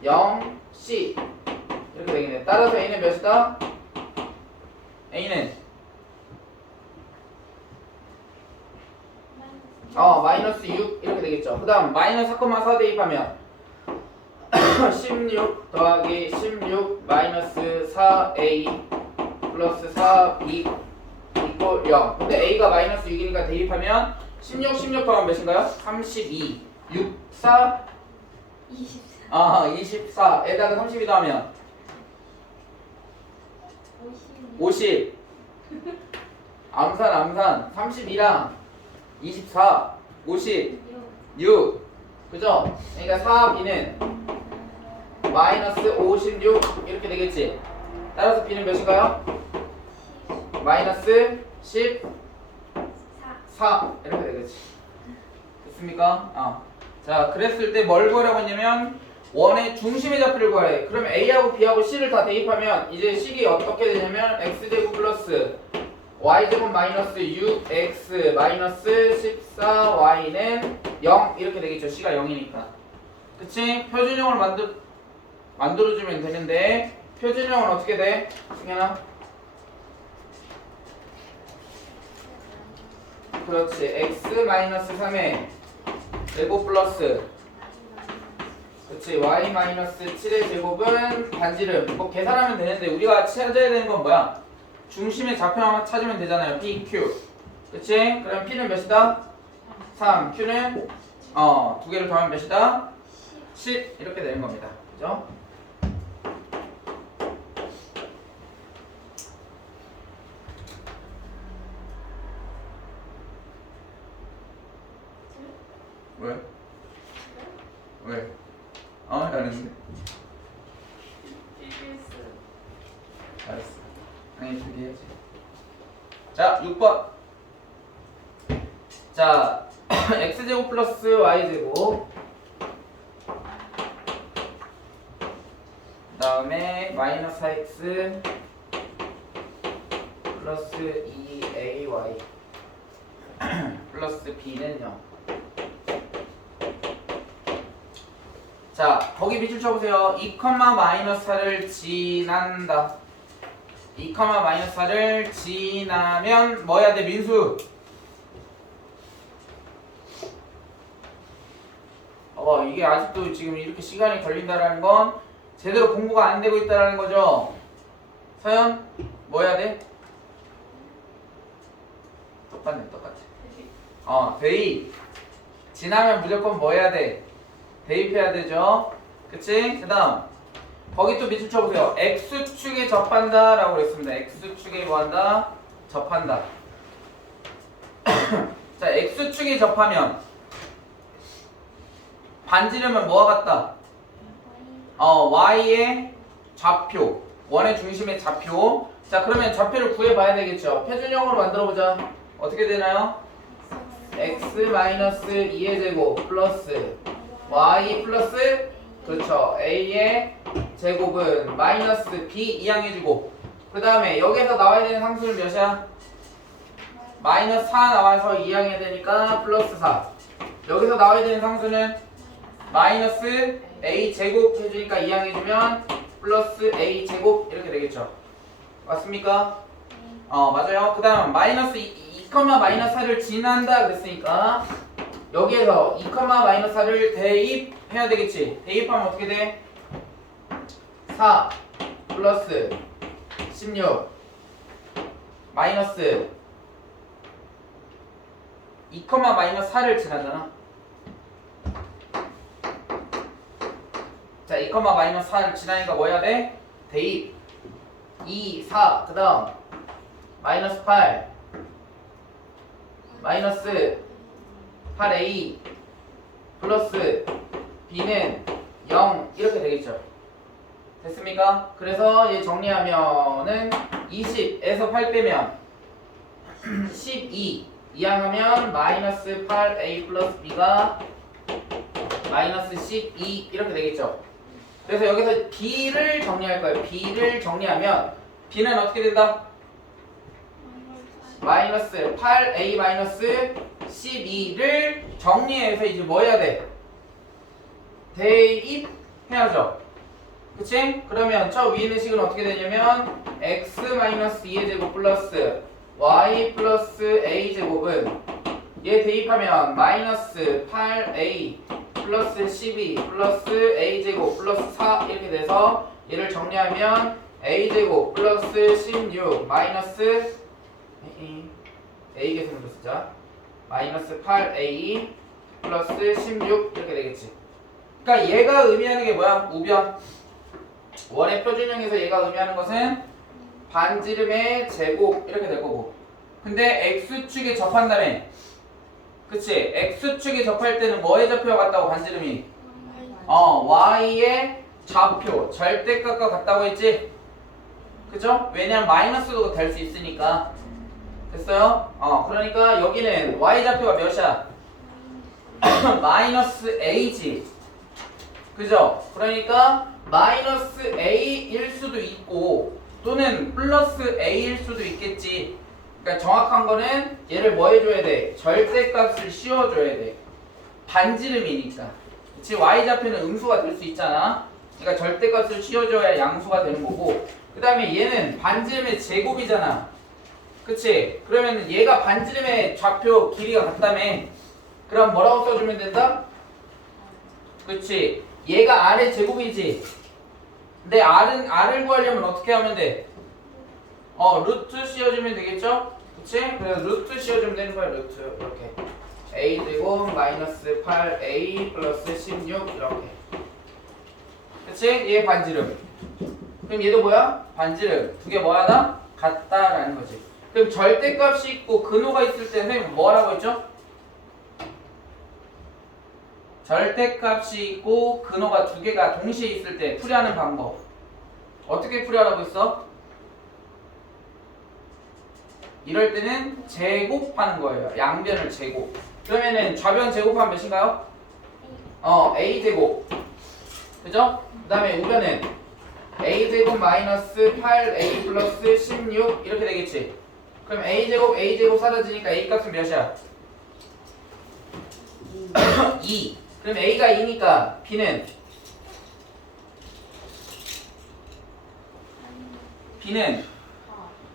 0, c 이렇게 되겠네. 따라서 a는 몇이다? a는 마이너스 6 이렇게 되겠죠. 그 다음 마이너스 4,4 대입하면 16 더하기 16 마이너스 4a 플러스 4b 이꼴 0. 근데 a가 마이너스 6이니까 대입하면 16, 16 더하면 몇인가요? 32 6, 4 24 에다가 32 더하면 50 암산 32랑 24 56 그죠? 그러니까 4b는 마이너스 56 이렇게 되겠지. 따라서 b는 몇인가요? 마이너스 14 이렇게 되겠지. 됐습니까? 자, 그랬을 때 뭘 구하라고 했냐면 원의 중심의 좌표를 구하래. 그러면 a하고 b하고 c를 다 대입하면 이제 식이 어떻게 되냐면 x제곱 플러스 y제곱 마이너스 6x 마이너스 14y는 0 이렇게 되겠죠. c가 0이니까. 그치? 표준형을 만들어주면 되는데 표준형은 어떻게 돼? 승현아? 그렇지. x 마이너스 3의 제곱 플러스 그치. y 마이너스 7의 제곱은 반지름. 뭐 계산하면 되는데 우리가 찾아야 되는 건 뭐야? 중심의 좌표만 찾으면 되잖아요. p, q. 그치? 그럼 p는 몇이다? 3. q는 두 개를 더하면 몇이다? 10. 이렇게 되는 겁니다. 그죠? 왜? 왜? 잘했는데. 잘했어. 아니, 저기 해야지. 자, 6번. 자, x제곱 플러스 y제곱 마이너스 4x 플러스 2ay 플러스 b는 0. 자, 거기 밑줄 쳐보세요. 2, 마이너스 4를 지난다. 2, 마이너스 4를 지나면 뭐 해야 돼, 민수? 이게 아직도 지금 이렇게 시간이 걸린다라는 건 제대로 공부가 안 되고 있다라는 거죠. 서연, 뭐 해야 돼? 똑같네, 똑같아. 대입. 지나면 무조건 뭐 해야 돼? 대입해야 되죠. 그치? 그 다음 거기 또 밑줄 쳐보세요. X축에 접한다 라고 그랬습니다. X축에 뭐한다? 접한다. 자, X축에 접하면 반지름은 뭐와 같다? Y의 좌표, 원의 중심의 좌표. 자, 그러면 좌표를 구해봐야 되겠죠. 표준형으로 만들어보자. 어떻게 되나요? x-2의 제곱 플러스 y 플러스, 그렇죠, a의 제곱은 마이너스 b 이항해주고, 그 다음에 여기서 나와야 되는 상수는 몇이야? 마이너스 4 나와서 이항해야 되니까 플러스 4. 여기서 나와야 되는 상수는 마이너스 a 제곱 해주니까 이항해주면 플러스 a 제곱 이렇게 되겠죠. 맞습니까? 맞아요. 그 다음 마이너스 2, 마이너스 4를 지난다 그랬으니까 여기에서 2, 마이너스 4를 대입해야 되겠지. 대입하면 어떻게 돼? 4 플러스 16 마이너스 2, 마이너스 4를 지나잖아. 자, 2, 마이너스 4를 지나니까 뭐 해야 돼? 대입 2, 4, 그 다음 마이너스 8 마이너스 8a 플러스 b는 0 이렇게 되겠죠. 됐습니까? 그래서 얘 정리하면은 20에서 8 빼면 12 이항하면 마이너스 8a 플러스 b가 마이너스 12 이렇게 되겠죠. 그래서 여기서 b를 정리할 거예요. b를 정리하면 b는 어떻게 된다? 마이너스 8a 마이너스 12를 정리해서 이제 뭐 해야 돼? 대입해야죠. 그치? 그러면 저 위에 있는 식은 어떻게 되냐면 x-2의 제곱 플러스 y 플러스 a 제곱은 얘 대입하면 마이너스 8a 플러스 12 플러스 a 제곱 플러스 4 이렇게 돼서 얘를 정리하면 a 제곱 플러스 16 마이너스 a 계산으로 쓰자. 마이너스 8a 플러스 16 이렇게 되겠지. 그러니까 얘가 의미하는 게 뭐야? 우변. 원의 표준형에서 얘가 의미하는 것은 반지름의 제곱 이렇게 될 거고. 근데 x축에 접한다며. 그치? x축에 접할 때는 뭐에 접혀야 같다고 반지름이? y의 좌표, 절대값과 같다고 했지? 그죠? 왜냐면 마이너스도 될 수 있으니까. 됐어요? 그러니까 여기는 y좌표가 몇이야? 마이너스 a지. 그죠? 그러니까 마이너스 a일 수도 있고 또는 플러스 a일 수도 있겠지. 그러니까 정확한 거는 얘를 뭐 해줘야 돼? 절대값을 씌워줘야 돼. 반지름이니까. 그치? y좌표는 음수가 될 수 있잖아. 그러니까 절대값을 씌워줘야 양수가 되는 거고, 그 다음에 얘는 반지름의 제곱이잖아. 그치? 그러면 얘가 반지름의 좌표 길이가 같다며. 그럼 뭐라고 써주면 된다? 그치? 얘가 r의 제곱이지. 근데 r을 구하려면 어떻게 하면 돼? 루트 씌워주면 되겠죠? 그치? 그래서 루트 씌워주면 되는 거야. 루트 이렇게 a 제곱 마이너스 8a 플러스 16 이렇게. 그치? 얘 반지름. 그럼 얘도 뭐야? 반지름. 두 개 뭐하다? 같다라는 거지. 그럼 절대값이 있고 근호가 있을 때 선생님 뭐라고 했죠? 절대값이 있고 근호가 두 개가 동시에 있을 때 풀이하는 방법 어떻게 풀이하라고 했어? 이럴 때는 제곱하는 거예요. 양변을 제곱. 그러면은 좌변 제곱하면 몇인가요? a 제곱. 그죠? 그 다음에 우변은 a제곱 마이너스 8a 플러스 16 이렇게 되겠지. 그럼 a제곱 사라지니까 a 값은 몇이야? 2. 그럼 a가 2니까 b는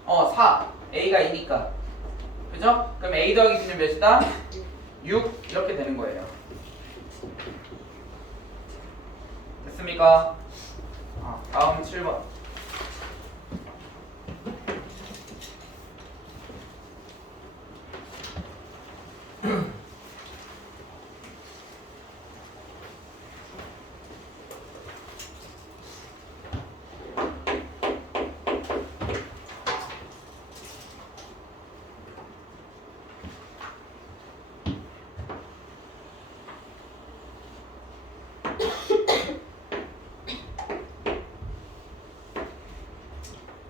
4. a가 2니까. 그죠? 그럼 a 더하기 b는 몇이다? 6 이렇게 되는 거예요. 됐습니까? 다음 7번.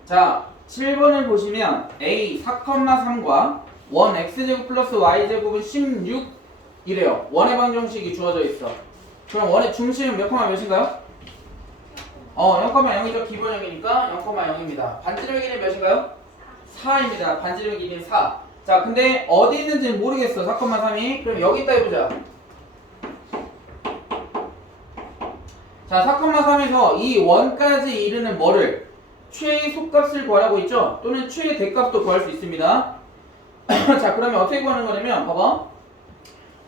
자, 7번을 보시면 a 4,3과 1 x제곱 플러스 y제곱은 16이래요. 원의 방정식이 주어져 있어. 그럼 원의 중심은 몇 콤마 몇인가요? 0,0이죠. 기본형이니까 0,0입니다. 반지름의 길이는 몇인가요? 4입니다. 반지름의 길이는 4. 자, 근데 어디 있는지는 모르겠어. 4,3이. 그럼 여기 있다 해보자. 자, 4,3에서 이 원까지 이르는 뭐를? 최소값을 구하라고 있죠? 또는 최대값도 구할 수 있습니다. 자, 그러면 어떻게 구하는 거냐면 봐봐.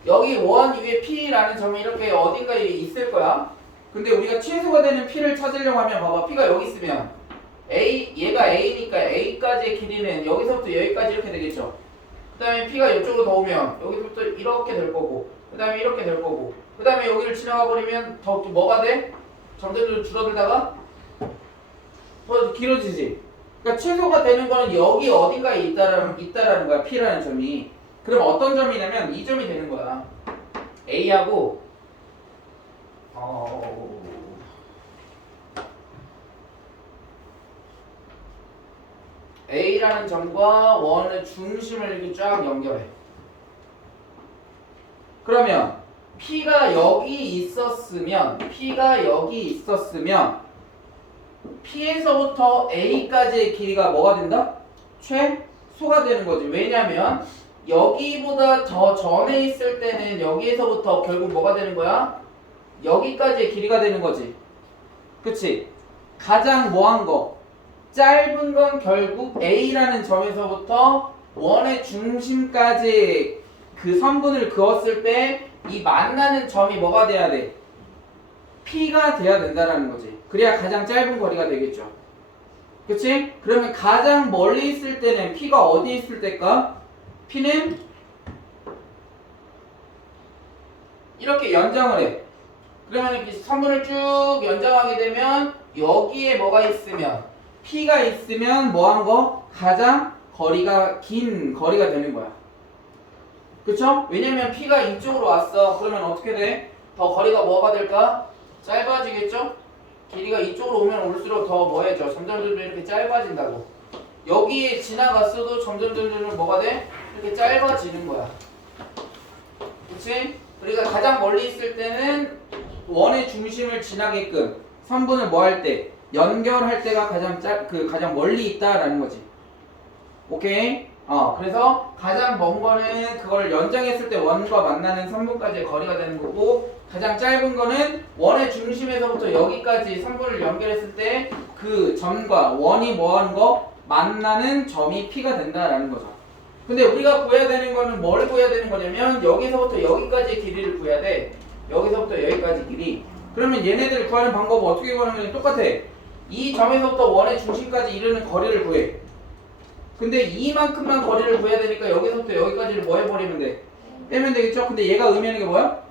여기 원 위에 P라는 점이 이렇게 어딘가에 있을 거야. 근데 우리가 최소가 되는 P를 찾으려고 하면 봐봐. P가 여기 있으면 얘가 A니까 A까지의 길이는 여기서부터 여기까지 이렇게 되겠죠. 그 다음에 P가 이쪽으로 더 오면 여기서부터 이렇게 될 거고, 그 다음에 이렇게 될 거고, 그 다음에 여기를 지나가 버리면 더 뭐가 돼? 점점 줄어들다가 더 길어지지. 그러니까 최소가 되는 거는 여기 어딘가에 있다라는 거야. P라는 점이. 그럼 어떤 점이냐면 이 점이 되는 거야. A하고 A라는 점과 원의 중심을 이렇게 쫙 연결해. 그러면 P가 여기 있었으면 P에서부터 A까지의 길이가 뭐가 된다? 최소가 되는 거지. 왜냐면 여기보다 더 전에 있을 때는 여기에서부터 결국 뭐가 되는 거야? 여기까지의 길이가 되는 거지. 그치? 가장 뭐한 거? 짧은 건 결국 A라는 점에서부터 원의 중심까지 그 선분을 그었을 때 이 만나는 점이 뭐가 돼야 돼? P가 돼야 된다라는 거지. 그래야 가장 짧은 거리가 되겠죠. 그치? 그러면 가장 멀리 있을 때는 P가 어디 있을 때일까? P는 이렇게 연장을 해. 그러면 이렇게 선분을 쭉 연장하게 되면 여기에 뭐가 있으면 P가 있으면 뭐한 거? 가장 거리가 긴 거리가 되는 거야. 그쵸? 왜냐면 P가 이쪽으로 왔어. 그러면 어떻게 돼? 더 거리가 뭐가 될까? 짧아지겠죠? 길이가 이쪽으로 오면 올수록 더 뭐해져? 점점 이렇게 짧아진다고. 여기에 지나갔어도 점점 뭐가 돼? 이렇게 짧아지는 거야. 그치? 우리가 가장 멀리 있을 때는 원의 중심을 지나게끔 선분을 뭐 할 때? 연결할 때가 가장 멀리 있다라는 거지. 오케이? 그래서 가장 먼 거는 그걸 연장했을 때 원과 만나는 선분까지의 거리가 되는 거고, 가장 짧은 거는 원의 중심에서부터 여기까지 선분을 연결했을 때 그 점과 원이 뭐하는 거? 만나는 점이 P가 된다라는 거죠. 근데 우리가 구해야 되는 거는 뭘 구해야 되는 거냐면 여기서부터 여기까지의 길이를 구해야 돼. 여기서부터 여기까지 길이. 그러면 얘네들을 구하는 방법은 어떻게 구하는 거냐? 똑같아. 이 점에서부터 원의 중심까지 이르는 거리를 구해. 근데 이만큼만 거리를 구해야 되니까 여기서부터 여기까지를 뭐 해버리면 돼? 빼면 되겠죠? 근데 얘가 의미하는 게 뭐야?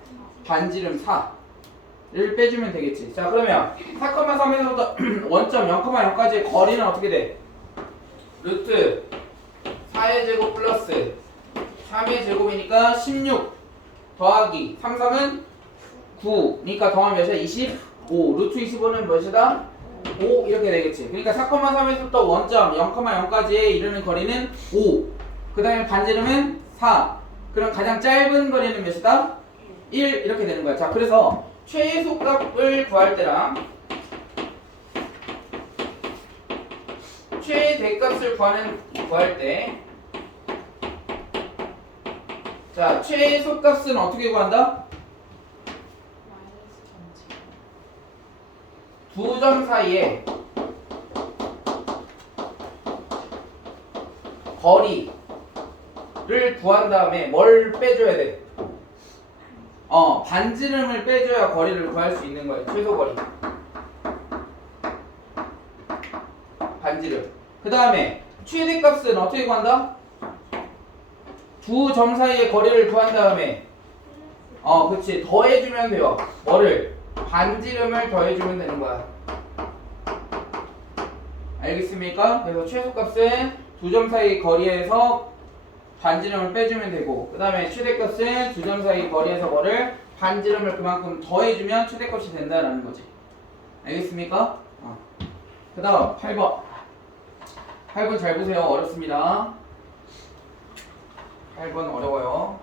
반지름 4를 빼주면 되겠지. 자, 그러면 4,3에서부터 원점 0,0까지의 거리는 어떻게 돼? 루트 4의 제곱 플러스 3의 제곱이니까 16 더하기 33은 9니까 더하면 몇이야? 25. 루트 25는 몇이다? 5 이렇게 되겠지. 그러니까 4,3에서부터 원점 0,0까지에 이르는 거리는 5. 그 다음에 반지름은 4. 그럼 가장 짧은 거리는 몇이다? 1 이렇게 되는 거야. 자, 그래서 최소값을 구할 때랑 최대값을 구할 때, 자, 최소값은 어떻게 구한다? 마이너스 전체. 두 점 사이에 거리를 구한 다음에 뭘 빼줘야 돼? 반지름을 빼줘야 거리를 구할 수 있는 거예요. 최소 거리. 반지름. 그 다음에 최대값은 어떻게 구한다? 두 점 사이의 거리를 구한 다음에 그치, 더해주면 돼요. 뭐를? 반지름을 더해주면 되는 거야. 알겠습니까? 그래서 최소값은 두 점 사이 거리에서 반지름을 빼주면 되고, 그 다음에 최대값은 두 점 사이 거리에서 뭐를? 반지름을 그만큼 더해주면 최대값이 된다라는 거지. 알겠습니까? 그 다음 8번. 8번 잘 보세요. 어렵습니다. 8번 어려워요.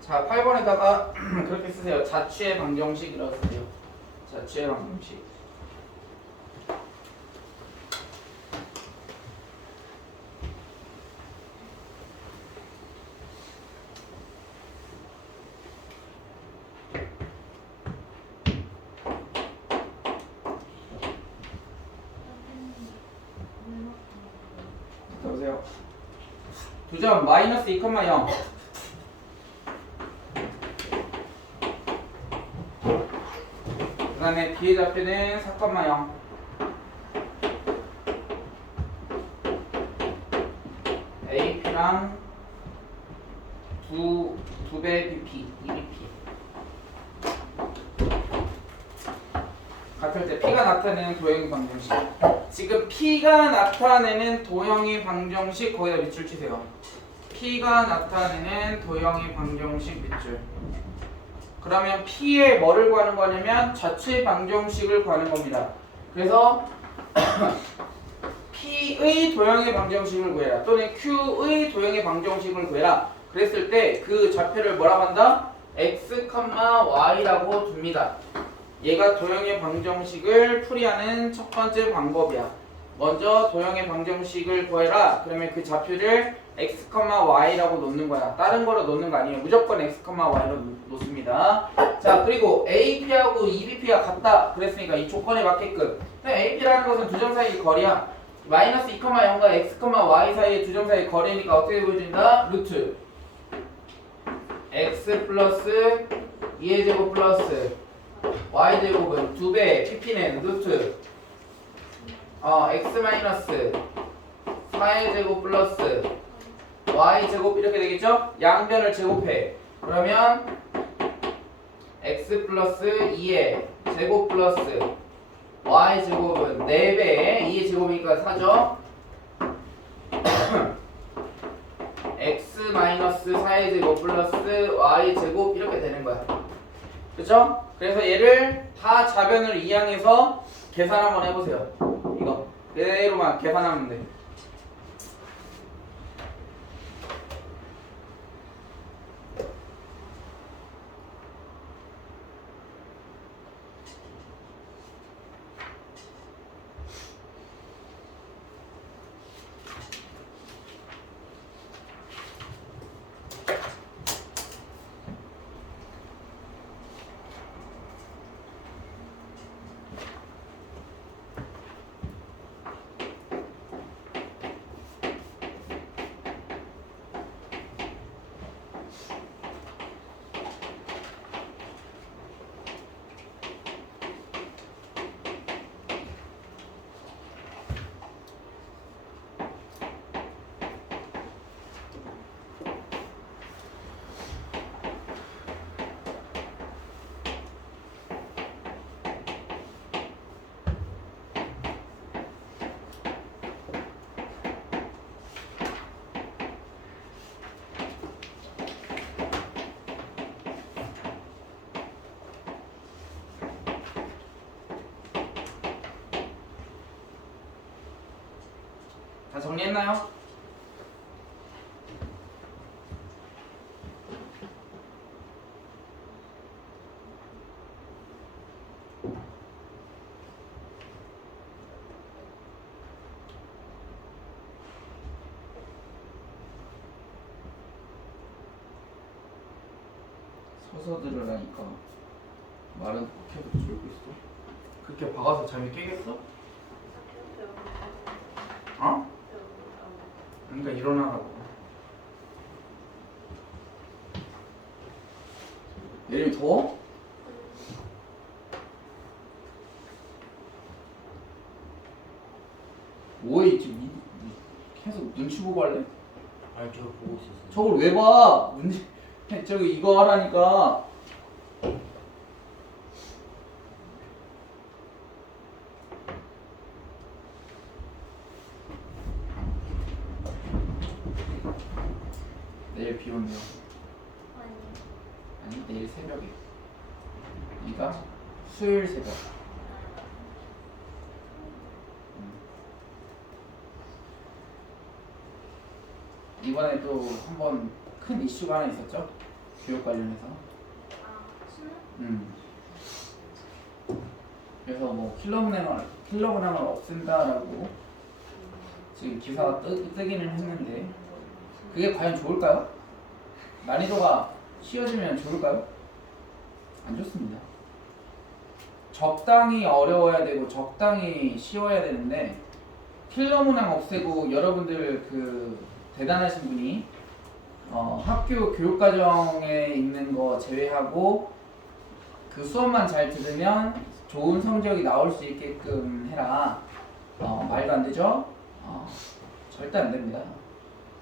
자, 8번에다가 그렇게 쓰세요. 자취의 방정식이라고 쓰세요. 자취의 방정식. 보세요. 두 점 마이너스 2,0. 그 다음에 B의 좌표는 4,0. AP랑 두 배 BP, 2BP. 같을 때 P가 나타내는 도형의 방정식. 지금 P가 나타내는 도형의 방정식 거기다 밑줄 치세요. P가 나타내는 도형의 방정식 밑줄. 그러면 P의 뭐를 구하는 거냐면 자취 방정식을 구하는 겁니다. 그래서 P의 도형의 방정식을 구해라, 또는 Q의 도형의 방정식을 구해라. 그랬을 때 그 좌표를 뭐라고 한다? x, y라고 둡니다. 얘가 도형의 방정식을 풀이하는 첫 번째 방법이야. 먼저 도형의 방정식을 구해라. 그러면 그 좌표를 x, y라고 놓는 거야. 다른 거로 놓는 거 아니에요. 무조건 x, y로 놓습니다. 자, 그리고 AP하고 EBP가 같다. 그랬으니까 이 조건에 맞게끔. AP라는 것은 두 점 사이의 거리야. 마이너스 2,0과 x, y 사이의 두 점 사이의 거리니까 어떻게 보여준다? 루트 x 플러스 2의 제곱 플러스 y제곱은 2배, pp는 루트 x 마이너스 4의 제곱 플러스 y제곱 이렇게 되겠죠? 양변을 제곱해. 그러면 x 플러스 2의 제곱 플러스 y제곱은 4배, 2의 제곱이니까 4죠? x 마이너스 4의 제곱 플러스 y제곱 이렇게 되는 거야. 그쵸? 그래서 얘를 다 자변을 이항해서 계산 한번 해보세요. 이거 그대로만 계산하면 돼. 다 정리했나요? 서서 들으라니까 말은 계속 줄고 있어. 그렇게 박아서 잠이 깨겠어? 어? 그러니까 일어나라고. 내일 더워? 뭐해 지금 계속 눈치 보고 할래? 아니 저 보고 있었어요. 저걸 왜 봐? 저기 이거 하라니까. 내일 비 온대요. 아니 내일 새벽에. 그러니까 수요일 새벽. 이번에 또 한 번 큰 이슈가 하나 있었죠? 교육 관련해서. 그래서 뭐 킬러 문항을 없앤다라고 지금 기사가 뜨기는 했는데 그게 과연 좋을까요? 난이도가 쉬워지면 좋을까요? 안 좋습니다. 적당히 어려워야 되고 적당히 쉬워야 되는데 킬러 문항 없애고 여러분들 그 대단하신 분이 학교 교육과정에 있는 거 제외하고 그 수업만 잘 들으면 좋은 성적이 나올 수 있게끔 해라. 말도 안 되죠? 절대 안 됩니다.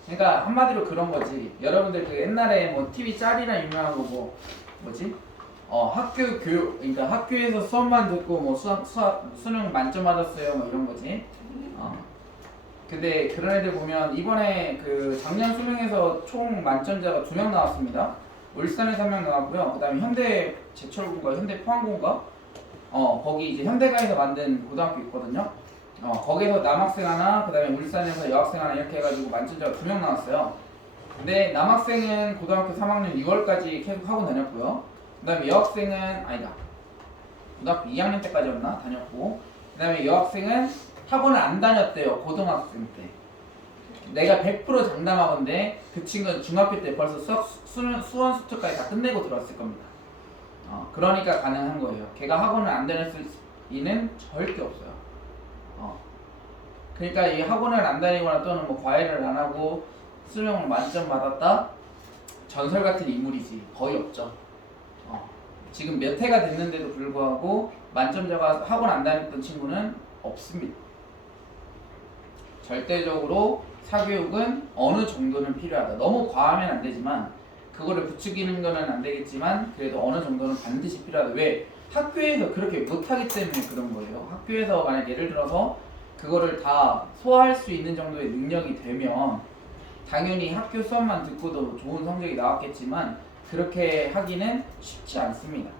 그러니까 한마디로 그런 거지. 여러분들 그 옛날에 뭐 TV 짤이나 유명한 거 뭐 뭐지? 학교 교육 그러니까 학교에서 수업만 듣고 뭐 수능 만점 받았어요 뭐 이런 거지. 근데 그런 애들 보면 이번에 그 작년 수능에서 총 만점자가 2명 나왔습니다. 울산에서 1명 나왔고요. 그다음에 현대 제철고인가 현대 포항고인가 거기 이제 현대가에서 만든 고등학교 있거든요. 거기서 남학생 하나, 그다음에 울산에서 여학생 하나 이렇게 해가지고 만점자가 2명 나왔어요. 근데 남학생은 고등학교 3학년 6월까지 계속 학원 다녔고요. 그다음에 여학생은 아니다. 고등학교 2학년 때까지였나 다녔고, 그다음에 여학생은 학원을 안 다녔대요. 고등학생 때. 내가 100% 장담하건데 그 친구는 중학교 때 벌써 수원 수투까지 다 끝내고 들어왔을 겁니다. 그러니까 가능한 거예요. 걔가 학원을 안 다녔을 리는 절대 없어요. 그러니까 이 학원을 안 다니거나 또는 뭐 과외를 안 하고 수능을 만점 받았다? 전설 같은 인물이지. 거의 없죠. 지금 몇 해가 됐는데도 불구하고 만점자가 학원 안 다녔던 친구는 없습니다. 절대적으로 사교육은 어느 정도는 필요하다. 너무 과하면 안 되지만 그거를 부추기는 거는 안 되겠지만 그래도 어느 정도는 반드시 필요하다. 왜? 학교에서 그렇게 못하기 때문에 그런 거예요. 학교에서 만약 예를 들어서 그거를 다 소화할 수 있는 정도의 능력이 되면 당연히 학교 수업만 듣고도 좋은 성적이 나왔겠지만 그렇게 하기는 쉽지 않습니다.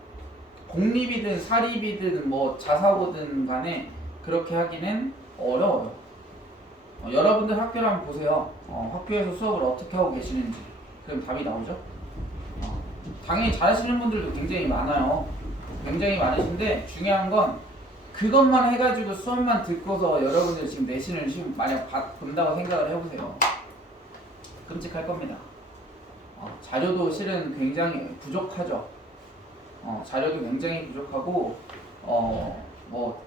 공립이든 사립이든 뭐 자사고든 간에 그렇게 하기는 어려워요. 여러분들 학교를 한번 보세요. 학교에서 수업을 어떻게 하고 계시는지. 그럼 답이 나오죠? 당연히 잘하시는 분들도 굉장히 많아요. 굉장히 많으신데 중요한 건 그것만 해가지고 수업만 듣고서 여러분들 지금 내신을 지금 만약 본다고 생각을 해보세요. 끔찍할 겁니다. 자료도 실은 굉장히 부족하죠. 자료도 굉장히 부족하고 뭐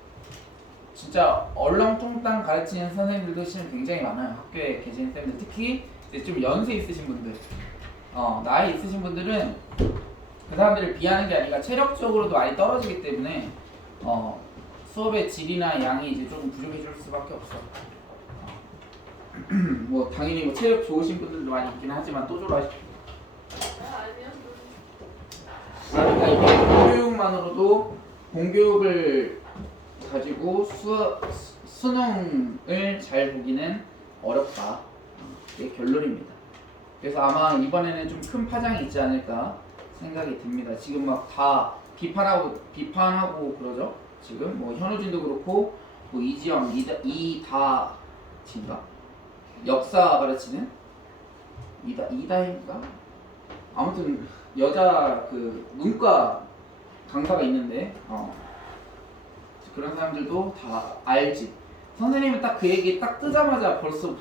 진짜 얼렁뚱땅 가르치는 선생님들도 실은 굉장히 많아요. 학교에 계시는 때문에 특히 이제 좀 연세 있으신 분들, 나이 있으신 분들은 그 사람들을 비하는 게 아니라 체력적으로도 많이 떨어지기 때문에 수업의 질이나 양이 이제 조금 부족해질 수밖에 없어. 뭐 당연히 뭐 체력 좋으신 분들도 많이 있긴 하지만 또 졸아하십시오. 그러니까 이게 공교육만으로도 공교육을 가지고 수능을 잘 보기는 어렵다. 이게 결론입니다. 그래서 아마 이번에는 좀 큰 파장이 있지 않을까 생각이 듭니다. 지금 막 다 비판하고 그러죠. 지금 뭐 현우진도 그렇고 뭐 이지영, 이다진가 역사 가르치는 이다인가 아무튼 여자 그 문과 강사가 있는데 그런 사람들도 다 알지. 선생님은 딱 그 얘기 딱 뜨자마자 벌써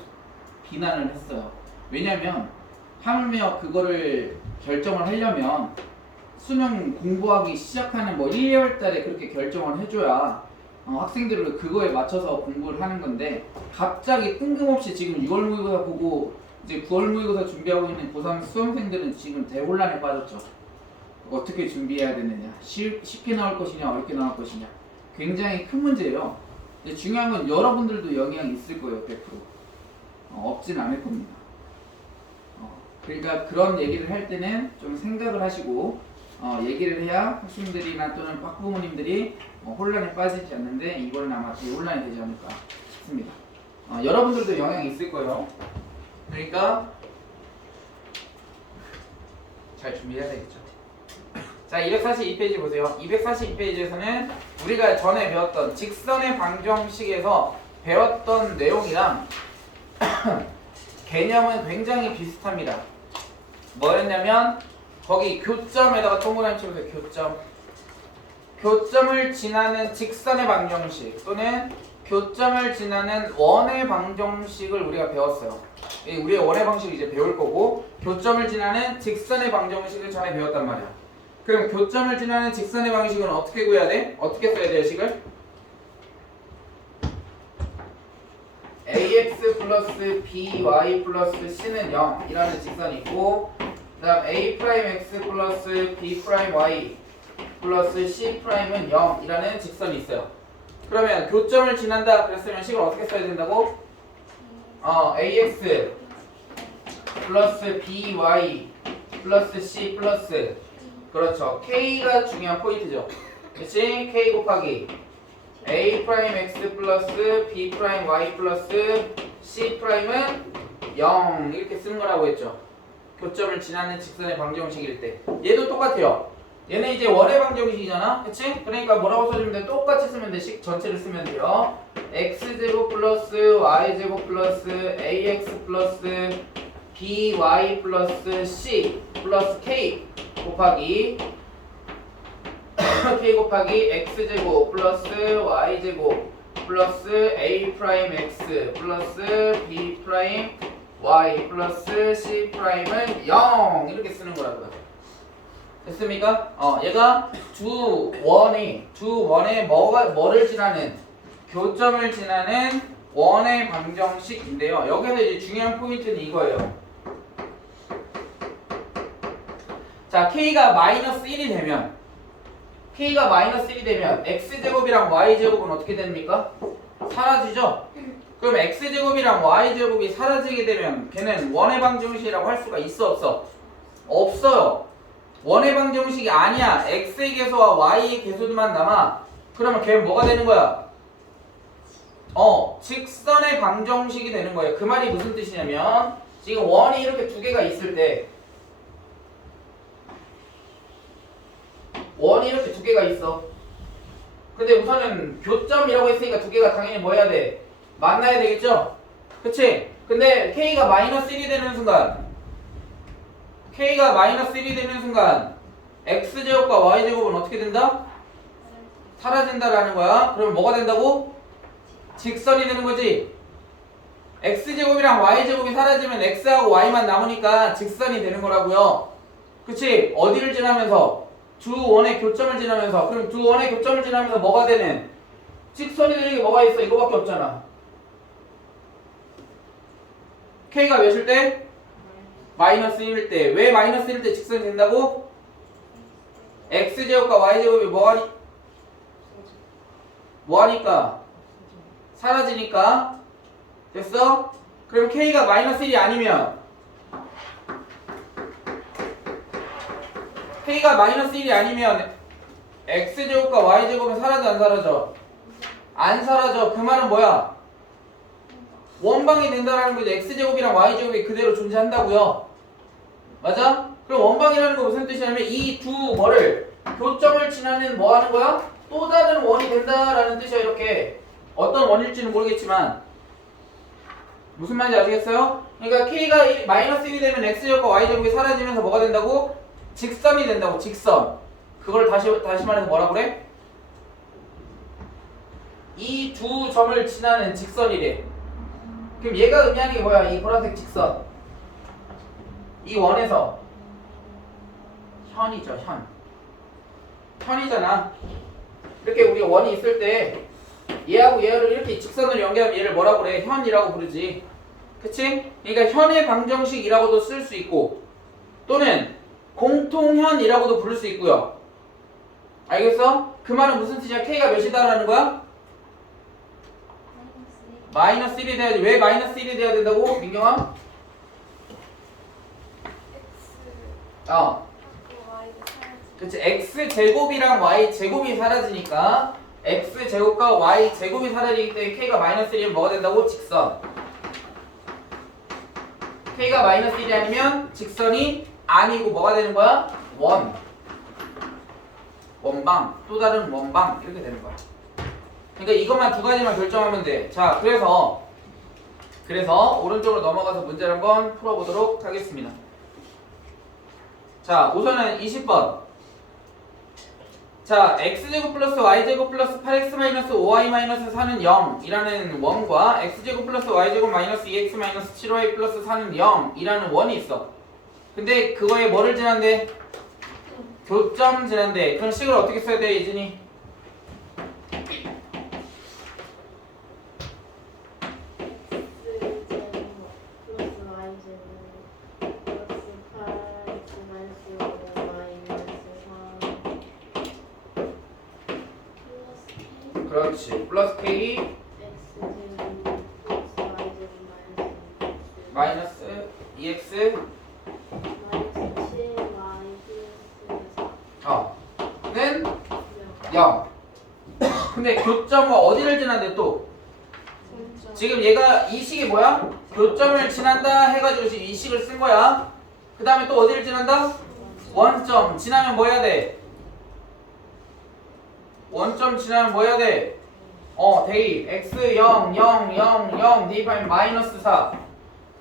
비난을 했어요. 왜냐면 하물며 그거를 결정을 하려면 수능 공부하기 시작하는 뭐 1, 2월 달에 그렇게 결정을 해줘야 학생들을 그거에 맞춰서 공부를 하는 건데 갑자기 뜬금없이 지금 6월 모의고사 보고 이제 9월 모의고사 준비하고 있는 고3 수험생들은 지금 대혼란에 빠졌죠. 어떻게 준비해야 되느냐, 쉽게 나올 것이냐 어렵게 나올 것이냐 굉장히 큰 문제예요. 근데 중요한 건 여러분들도 영향이 있을 거예요. 100%. 없진 않을 겁니다. 그러니까 그런 얘기를 할 때는 좀 생각을 하시고 얘기를 해야 학생들이나 또는 학부모님들이 혼란에 빠지지 않는데 이번엔 아마 되게 혼란이 되지 않을까 싶습니다. 여러분들도 영향이 있을 거예요. 그러니까 잘 준비해야 되겠죠. 자, 242페이지 보세요. 242페이지에서는 우리가 전에 배웠던 직선의 방정식에서 배웠던 내용이랑 개념은 굉장히 비슷합니다. 뭐였냐면 거기 교점에다가 동그라미 쳐보세요. 교점을 지나는 직선의 방정식 또는 교점을 지나는 원의 방정식을 우리가 배웠어요. 우리의 원의 방식을 이제 배울 거고 교점을 지나는 직선의 방정식을 전에 배웠단 말이야. 그럼 교점을 지나는 직선의 방식은 어떻게 구해야 돼? 어떻게 써야 돼요, 식을? ax 플러스 by 플러스 c는 0이라는 직선이 있고 그 다음 a 프라임 x 플러스 b 프라임 y 플러스 c 프라임은 0이라는 직선이 있어요. 그러면 교점을 지난다 그랬으면 식을 어떻게 써야 된다고? ax 플러스 by 플러스 c 플러스 그렇죠. k가 중요한 포인트죠. 그치? k 곱하기 a 프라임 x 플러스 b 프라임 y 플러스 c 프라임은 0 이렇게 쓰는 거라고 했죠. 교점을 지나는 직선의 방정식일 때 얘도 똑같아요. 얘는 이제 원의 방정식이잖아. 그치? 그러니까 뭐라고 써주면 돼? 똑같이 쓰면 돼. 식 전체를 쓰면 돼요. x제곱 플러스 y제곱 플러스 ax 플러스 by 플러스 c 플러스 k 곱하기 k 곱하기 x제곱 플러스 y제곱 플러스 a 프라임 x 플러스 b 프라임 y 플러스 c 프라임은 0 이렇게 쓰는 거라고요. 됐습니까? 얘가 두 원의 뭐를 지나는 교점을 지나는 원의 방정식인데요. 여기서 이제 중요한 포인트는 이거예요. 자, k가 마이너스 1이 되면 x제곱이랑 y제곱은 어떻게 됩니까? 사라지죠? 그럼 x제곱이랑 y제곱이 사라지게 되면 걔는 원의 방정식이라고 할 수가 있어 없어? 없어요. 원의 방정식이 아니야. x의 개수와 y의 개수만 남아. 그러면 걔는 뭐가 되는 거야? 직선의 방정식이 되는 거예요. 그 말이 무슨 뜻이냐면 지금 원이 이렇게 두 개가 있을 때 원이 이렇게 두 개가 있어. 근데 우선은 교점이라고 했으니까 두 개가 당연히 뭐 해야 돼? 만나야 되겠죠? 그치? 근데 k가 마이너스 1이 되는 순간 x제곱과 y제곱은 어떻게 된다? 사라진다라는 거야. 그러면 뭐가 된다고? 직선이 되는 거지. x제곱이랑 y제곱이 사라지면 x하고 y만 남으니까 직선이 되는 거라고요. 그치? 어디를 지나면서? 두 원의 교점을 지나면서. 그럼 두 원의 교점을 지나면서 뭐가 되는? 직선이 되는 게 뭐가 있어? 이거밖에 없잖아. k가 몇일 때? 마이너스 1일 때. 왜 마이너스 1일 때 직선이 된다고? x제곱과 y제곱이 뭐하니까? 사라지니까. 됐어? 그럼 k가 마이너스 1이 아니면 k가 마이너스 1이 아니면 x제곱과 y제곱은 사라져 안 사라져? 안 사라져. 그 말은 뭐야? 원방이 된다라는 거죠. x제곱이랑 y제곱이 그대로 존재한다고요. 맞아? 그럼 원방이라는 거 무슨 뜻이냐면 이 두 뭐를 교점을 지나는 뭐 하는 거야? 또 다른 원이 된다라는 뜻이야. 이렇게 어떤 원일지는 모르겠지만 무슨 말인지 아시겠어요? 그러니까 k가 마이너스 1이 되면 x제곱과 y제곱이 사라지면서 뭐가 된다고? 직선이 된다고. 직선. 그걸 다시 말해서 뭐라 그래? 이 두 점을 지나는 직선이래. 그럼 얘가 의미하는 게 뭐야? 이 보라색 직선. 이 원에서 현이죠. 현. 현이잖아. 이렇게 우리 원이 있을 때 얘하고 얘를 이렇게 직선으로 연결하면 얘를 뭐라고 그래? 현이라고 부르지. 그치? 그러니까 현의 방정식이라고도 쓸 수 있고 또는 공통현이라고도 부를 수 있고요. 알겠어? 그 말은 무슨 뜻이야? K가 몇이다라는 거야? 마이너스 1이 돼야지. 왜 마이너스 1이 돼야 된다고? 민경아? 그치. X제곱이랑 Y제곱이 사라지니까 X제곱과 Y제곱이 사라지기 때문에 K가 마이너스 1이면 뭐가 된다고? 직선. K가 마이너스 1이 아니면 직선이 아니고 뭐가 되는 거야? 원방. 또 다른 원방. 이렇게 되는 거야. 그러니까 이것만 두 가지만 결정하면 돼. 자, 그래서 오른쪽으로 넘어가서 문제를 한번 풀어보도록 하겠습니다. 자, 우선은 20번. 자, x제곱 플러스 y제곱 플러스 8x 마이너스 5y 마이너스 4는 0이라는 원과 x제곱 플러스 y제곱 마이너스 2x 마이너스 7y 플러스 4는 0이라는 원이 있어. 근데 그거에 뭐를 지난대? 교점 지난대. 그럼 식을 어떻게 써야 돼, 예진이? 그렇지. 플러스 k 마이너스 2x 는 0. 근데 교점과 어디를 지난대 또? 지금 얘가 이 식이 뭐야? 교점을 지난다 해가지고 지금 이 식을 쓴 거야. 그 다음에 또 어디를 지난다? 원점 지나면 뭐 해야 돼? 원점 지나면 뭐 해야 돼? 대입 x 0 0 0 0 대입하면 마이너스 4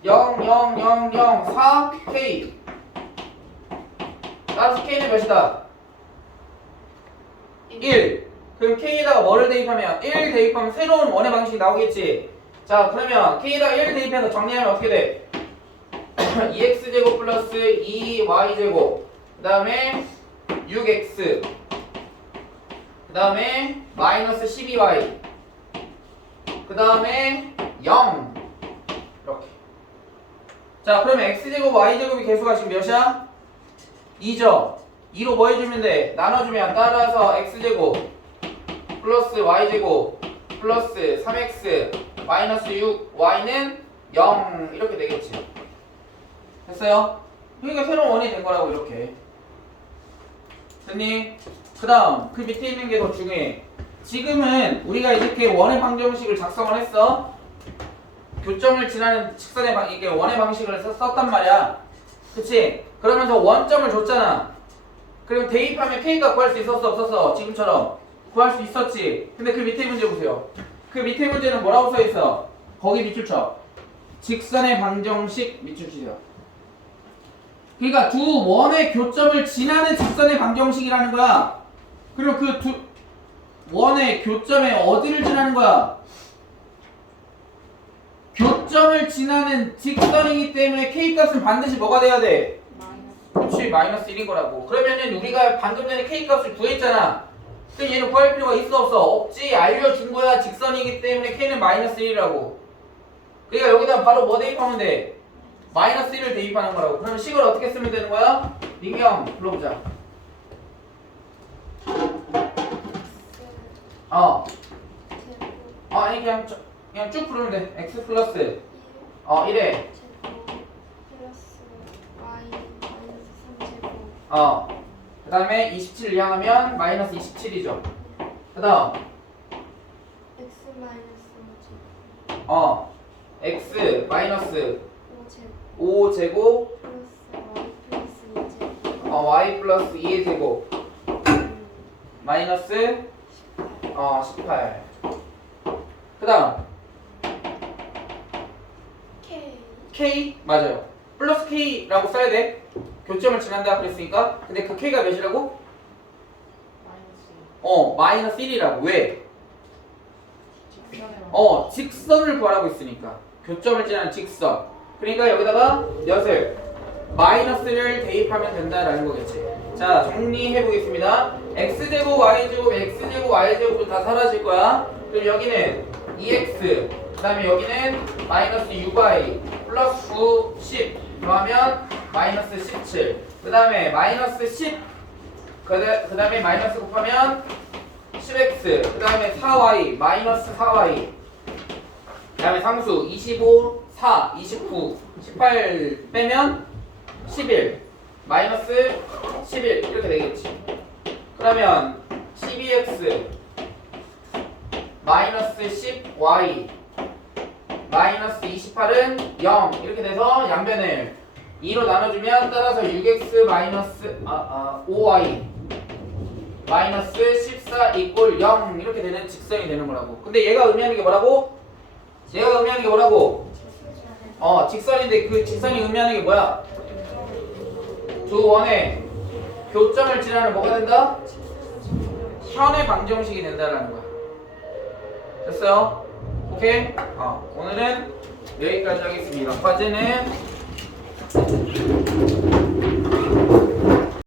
0 0 0 0 4 k 따라서 k는 몇이다? 1. 그럼 k에다가 뭐를 대입하면 1 대입하면 새로운 원의 방식이 나오겠지. 자, 그러면 k에다가 1 대입해서 정리하면 어떻게 돼? 2x제곱 플러스 2y제곱 그 다음에 6x 그 다음에 마이너스 12y 그 다음에 0 이렇게. 자, 그러면 x제곱 y제곱이 개수가 지금 몇이야? 2죠. 2로 뭐 해주면 돼? 나눠주면 따라서 x제곱 플러스 y제곱 플러스 3x 마이너스 6y는 0 이렇게 되겠지. 됐어요? 그러니까 새로운 원이 된 거라고 이렇게. 됐니? 그 다음 그 밑에 있는 게 더 중요해. 지금은 우리가 이렇게 원의 방정식을 작성을 했어. 교점을 지나는 직선의 이게 원의 방식을 썼단 말이야. 그치? 그러면서 원점을 줬잖아. 그럼 대입하면 k가 구할 수 있었어 없었어? 지금처럼 구할 수 있었지. 근데 그 밑에 문제 보세요. 그 밑에 문제는 뭐라고 써있어? 거기 밑줄 쳐. 직선의 방정식 밑줄 치세요. 그러니까 두 원의 교점을 지나는 직선의 방정식이라는 거야. 그리고 그 두 원의 교점에 어디를 지나는 거야? 교점을 지나는 직선이기 때문에 k값은 반드시 뭐가 돼야 돼? 그렇지, 마이너스 1인 거라고. 그러면은 우리가 방금 전에 k값을 구했잖아. 근데 얘는 구할 필요가 있어 없어? 없지. 알려준 거야. 직선이기 때문에 k는 마이너스 1이라고. 그러니까 여기다 바로 뭐 대입하면 돼? 마이너스 1을 대입하는 거라고. 그러면 식을 어떻게 쓰면 되는 거야? 민경 불러보자. 아니 그냥 쭉 부르면 돼. x 플러스 1에 그 다음에 27 이항하면 마이너스 27이죠. 그 다음 x 마이너스 5제곱 y 플러스 2의 제곱 마이너스 18. 그 다음 K 맞아요. 플러스 K라고 써야 돼. 교점을 지난다 그랬으니까. 근데 그 K가 몇이라고? 마이너스 1이라고. 왜? 직선을 구하라고 했으니까. 교점을 지나는 직선. 그러니까 여기다가 몇을? 마이너스를 대입하면 된다라는 거겠지. 자, 정리해 보겠습니다. x제곱 y제곱 x제곱 y제곱도 다 사라질 거야. 그럼 여기는 2x, 그 다음에 여기는 마이너스 6y 플러스 9, 10 더하면 마이너스 17, 그 다음에 마이너스 10, 그 다음에 마이너스 곱하면 10x, 그 다음에 4y 마이너스 4y, 그 다음에 상수 25, 4, 29, 18 빼면 11 마이너스 11 이렇게 되겠지. 그러면 12x 마이너스 10y 마이너스 28은 0 이렇게 돼서 양변을 2로 나눠주면 따라서 6x 마이너스 5y 마이너스 14 이꼴 0 이렇게 되는 직선이 되는 거라고. 근데 얘가 의미하는 게 뭐라고? 얘가 의미하는 게 뭐라고? 직선인데 그 직선이 의미하는 게 뭐야? 두 원의 교점을 지나면 뭐가 된다? 현의 방정식이 된다라는 거야. 됐어요? 오케이? 오늘은 여기까지 하겠습니다. 과제는